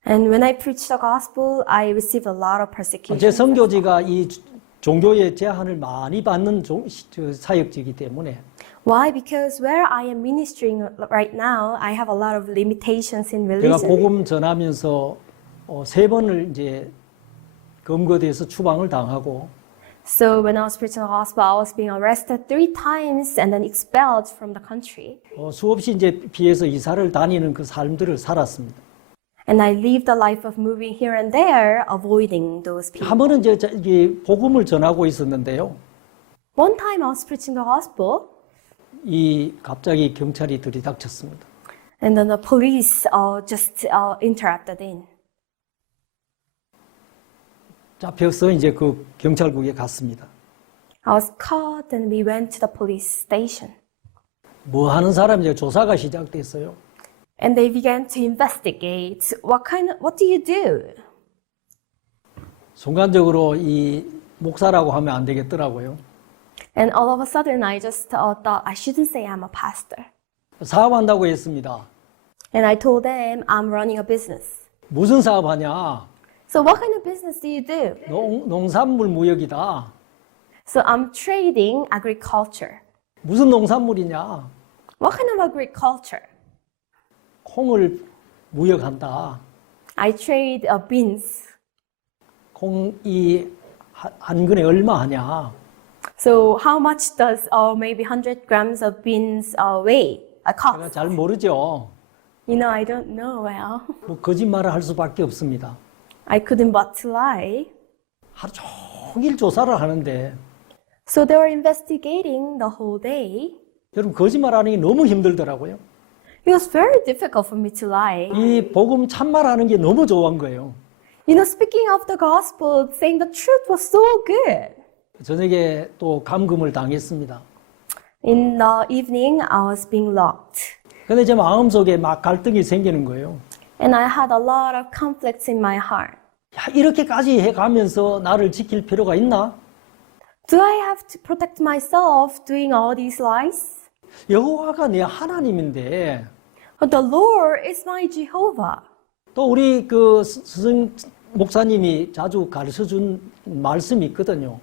And when I preach the gospel, I receive a lot of persecution. 제 선교지가 이 종교의 제한을 많이 받는 사역지이기 때문에 Why? Because where I am ministering right now, I have a lot of limitations in 제가 religion. 복음 전하면서 3번을 이제 검거돼서 추방을 당하고 So when I was preaching the gospel, I was being arrested 3 times and then expelled from the country. 수없이 이제 피해서 이사를 다니는 그 삶들을 살았습니다. And I lived a life of moving here and there, avoiding those people. 한 번은 이제 복음을 전하고 있었는데요. One time I was preaching the gospel, 갑자기 경찰이 들이닥쳤습니다. and then the police just interrupted in. 잡혀서 이제 그 경찰국에 갔습니다. I was caught and we went to the police station. 뭐 하는 사람이죠? 조사가 시작됐어요. And they began to investigate. What do you do? 순간적으로 이 목사라고 하면 안 되겠더라고요. And all of a sudden, I just thought I shouldn't say I'm a pastor. 사업한다고 했습니다. And I told them I'm running a business. 무슨 사업하냐? So what kind of business do you do? 농산물 무역이다. So I'm trading agriculture. 무슨 농산물이냐? What kind of agriculture? 콩을 무역한다. I trade beans. 콩이 한 근에 얼마 하냐? So how much does maybe 100 grams of beans weigh? A 제가 cost? 잘 모르죠. You know, I don't know well. 뭐 거짓말을 할 수밖에 없습니다. I couldn't but to lie. 하루 종일 조사를 하는데 So they were investigating the whole day. 여러분 거짓말하는 게 너무 힘들더라고요. It was very difficult for me to lie. 이 복음 참말하는 게 너무 좋은 거예요. You know, speaking of the gospel, saying the truth was so good. 저녁에 또 감금을 당했습니다. In the evening, I was being locked. 근데 제 마음속에 막 갈등이 생기는 거예요. And I had a lot of conflicts in my heart. 야, 이렇게까지 해가면서 나를 지킬 필요가 있나? Do I have to protect myself doing all these lies? 여호와가 내 하나님인데 But the Lord is my Jehovah. 또 우리 그 스승 목사님이 자주 가르쳐 준 말씀이 있거든요.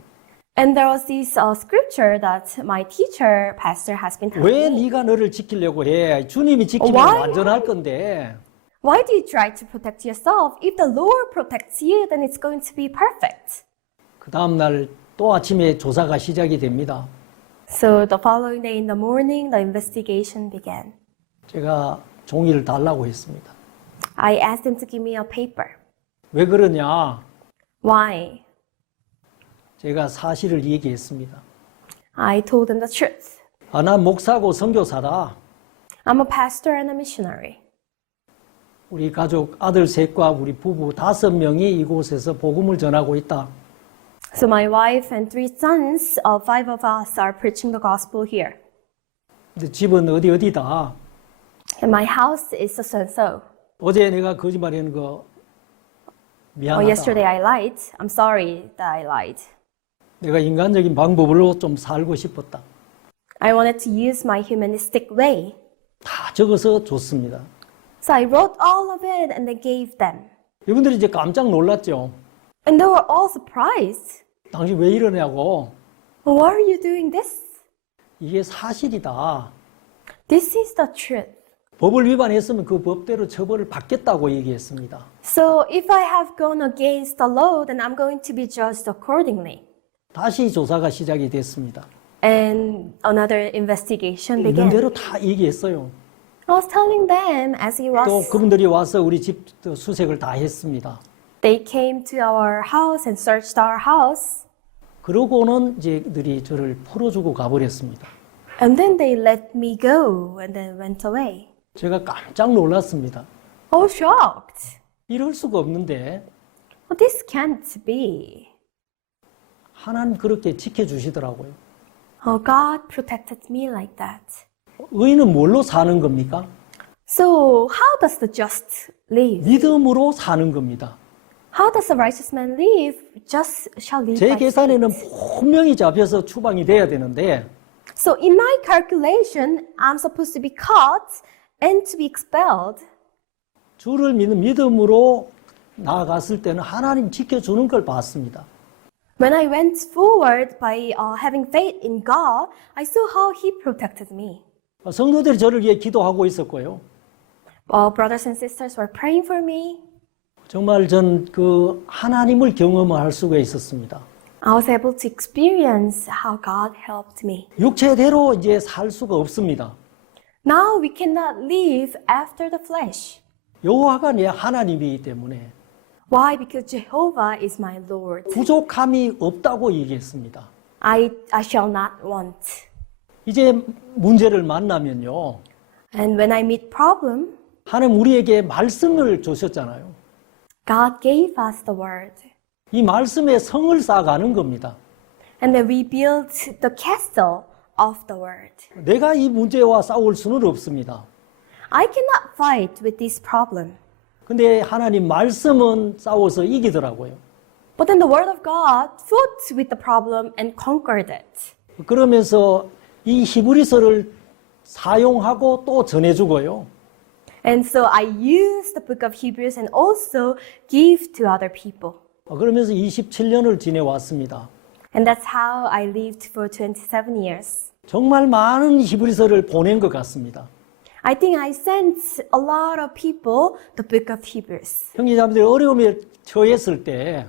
And there was this scripture that my teacher, pastor, has been telling 왜 me. 네가 너를 지키려고 해? 주님이 지키면 Why? 완전할 건데. Why do you try to protect yourself? If the Lord protects you, then it's going to be perfect. 그 다음날 또 아침에 조사가 시작이 됩니다. So the following day in the morning, the investigation began. 제가 종이를 달라고 했습니다. I asked him to give me a paper. 왜 그러냐? Why? 제가 사실을 얘기했습니다. I told him the truth. 아, 난 목사고 선교사다. I'm a pastor and a missionary. 우리 가족 아들 셋과 우리 부부 5명이 이곳에서 복음을 전하고 있다. So my wife and 3 sons, 5 of us are preaching the gospel here. 근데 집은 어디다. And my house is so. 어제 내가 거짓말하는 거 미안하다. Yesterday I lied. I'm sorry that I lied. 내가 인간적인 방법으로 좀 살고 싶었다. I wanted to use my humanistic way. 다 적어서 줬습니다. So I wrote all of it and I gave them. 여러분들이 이제 깜짝 놀랐죠. And they were all surprised. 당신 왜 이러냐고. Why are you doing this? 이게 사실이다. This is the truth. 법을 위반했으면 그 법대로 처벌을 받겠다고 얘기했습니다. So if I have gone against the law, then I'm going to be judged accordingly. 다시 조사가 시작이 됐습니다. And another investigation 있는 began. 대로 다 얘기했어요. I was telling them as he 또 was. 그분들이 와서 우리 집 수색을 다 했습니다. They came to our house and searched our house. 그러고는 이제 그들이 저를 풀어주고 가버렸습니다. And then they let me go and then went away. 제가 깜짝 놀랐습니다. I was shocked. 이럴 수가 없는데 Well, this can't be. 하나님 그렇게 지켜주시더라고요. Oh, God protected me like that. 의인은 뭘로 사는 겁니까? So, how does the just live? 믿음으로 사는 겁니다. How does a righteous man live? Just shall live 제 by 계산에는 faith. 분명히 잡혀서 추방이 돼야 되는데 So, in my calculation, I'm supposed to be caught and to be expelled. 주를 믿는 믿음으로 나아갔을 때는 하나님 지켜주는 걸 봤습니다. When I went forward by having faith in God, I saw how He protected me. 성도들이 저를 위해 기도하고 있었고요. Brothers and sisters were praying for me. 정말 전 그 하나님을 경험할 수가 있었습니다. I was able to experience how God helped me. 육체대로 이제 살 수가 없습니다. Now we cannot live after the flesh. 여호와가 내 하나님이기 때문에 Why? Because Jehovah is my Lord. 부족함이 없다고 얘기했습니다. I shall not want. 이제 문제를 만나면요. And when I meet problem, 하나님 우리에게 말씀을 주셨잖아요. God gave us the word. 이 말씀에 성을 쌓아가는 겁니다. And then we built the castle of the word. 내가 이 문제와 싸울 수는 없습니다. I cannot fight with this problem. 근데 하나님 말씀은 싸워서 이기더라고요. But then the word of God fought with the problem and conquered it. 그러면서 이 히브리서를 사용하고 또 전해주고요. And so I use the book of Hebrews and also give to other people. 그러면서 27년을 지내왔습니다. And that's how I lived for 27 years. 정말 많은 히브리서를 보낸 것 같습니다. I think I sent a lot of people the book of Hebrews. 형제자매들이 어려움에 처했을 때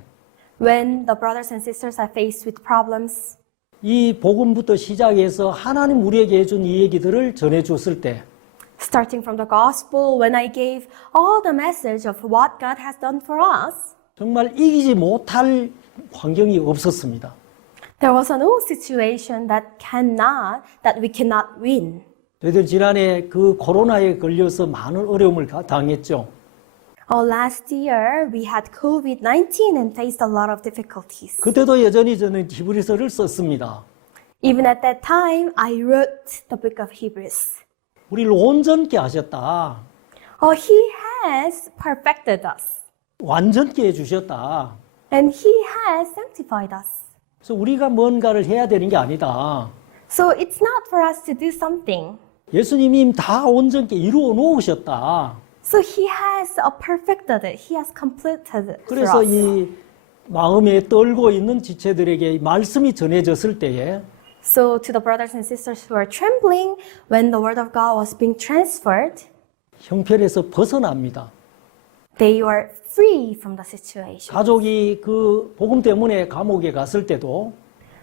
When the brothers and sisters are faced with problems, 이 복음부터 시작해서 하나님 우리에게 해준 이 얘기들을 전해줬을 때 starting from the gospel, when I gave all the message of what God has done for us, 정말 이기지 못할 환경이 없었습니다. there was no situation that we cannot win. 저희들 지난해 그 코로나에 걸려서 많은 어려움을 당했죠. Last year, we had COVID-19 and faced a lot of difficulties. 그때도 여전히 저는 히브리서를 썼습니다. Even at that time, I wrote the book of Hebrews. 우리를 온전케 하셨다. He has perfected us. 완전케 해주셨다. And He has sanctified us. 그래서 우리가 뭔가를 해야 되는 게 아니다. So it's not for us to do something. 예수님이 다 온전케 이루어 놓으셨다. So He has perfected it. He has completed it for 그래서 us. 이 마음에 떨고 있는 지체들에게 말씀이 전해졌을 때에 So to the brothers and sisters who are trembling when the word of God was being transferred, 형편에서 벗어납니다. they were free from the situation. 가족이 그 복음 때문에 감옥에 갔을 때도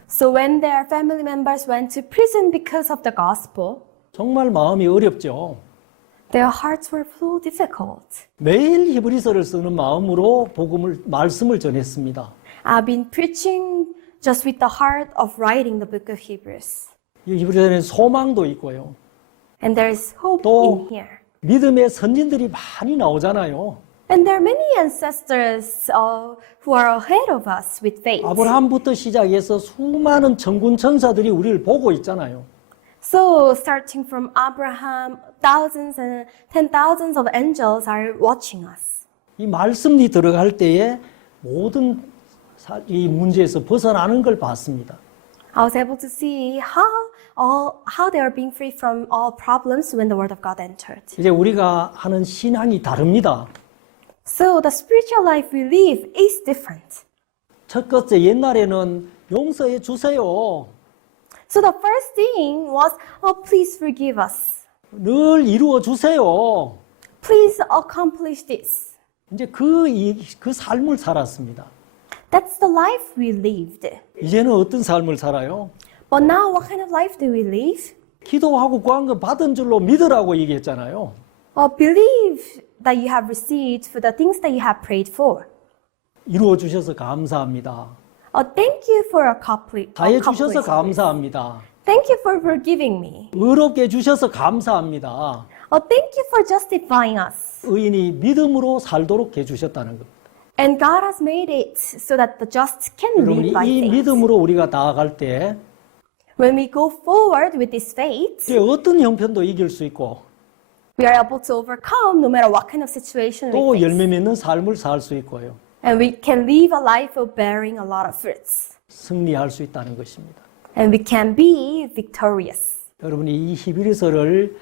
So when their family members went to prison because of the gospel, 정말 마음이 어렵죠. their hearts were so difficult. 매일 히브리서를 쓰는 마음으로 말씀을 전했습니다. I've been preaching just with the heart of writing the book of Hebrews. 이 히브리서에는 소망도 있고요. And there is hope 또 in here. 믿음의 선진들이 많이 나오잖아요. And there are many ancestors who are ahead of us with faith. 아브라함부터 시작해서 수많은 천군 천사들이 우리를 보고 있잖아요. So starting from Abraham, thousands and 10,000s of angels are watching us. 이 말씀이 들어갈 때에 모든 이 문제에서 벗어나는 걸 봤습니다. I was able to see how they are being free from all problems when the word of God entered. 이제 우리가 하는 신앙이 다릅니다. So the spiritual life we live is different. 첫 번째 옛날에는 용서해 주세요. So the first thing was, please forgive us. 늘 이루어 주세요. Please accomplish this. 이제 그 삶을 살았습니다. That's the life we lived. 이제는 어떤 삶을 살아요? But now what kind of life do we live? 기도하고 구한 거 받은 줄로 믿으라고 얘기했잖아요. Believe that you have received for the things that you have prayed for. 이루어 주셔서 감사합니다. Thank you for 다 해주셔서 accomplishing this. 감사합니다. Thank you for forgiving me. 의롭게 해주셔서 감사합니다. Thank you for justifying us. 의인이 믿음으로 살도록 해주셨다는 것. And God has made it so that the just can 여러분이 live by 이 faith. 믿음으로 우리가 나아갈 때 When we go forward with this faith, 이제 어떤 형편도 이길 수 있고 we are able to overcome no matter what kind of situation we 또 face. 열매 맺는 삶을 살 수 있고요. And we can live a life of bearing a lot of fruits. 승리할 수 있다는 것입니다. And we can be victorious. 여러분이 이 히브리서를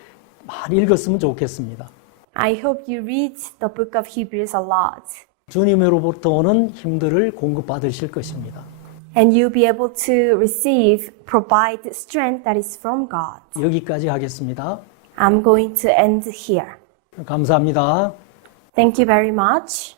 많이 읽었으면 좋겠습니다. I hope you read the book of Hebrews a lot. 주님으로부터 오는 힘들을 공급받으실 것입니다. And you'll be able to provide strength that is from God. 여기까지 하겠습니다. I'm going to end here. 감사합니다. Thank you very much.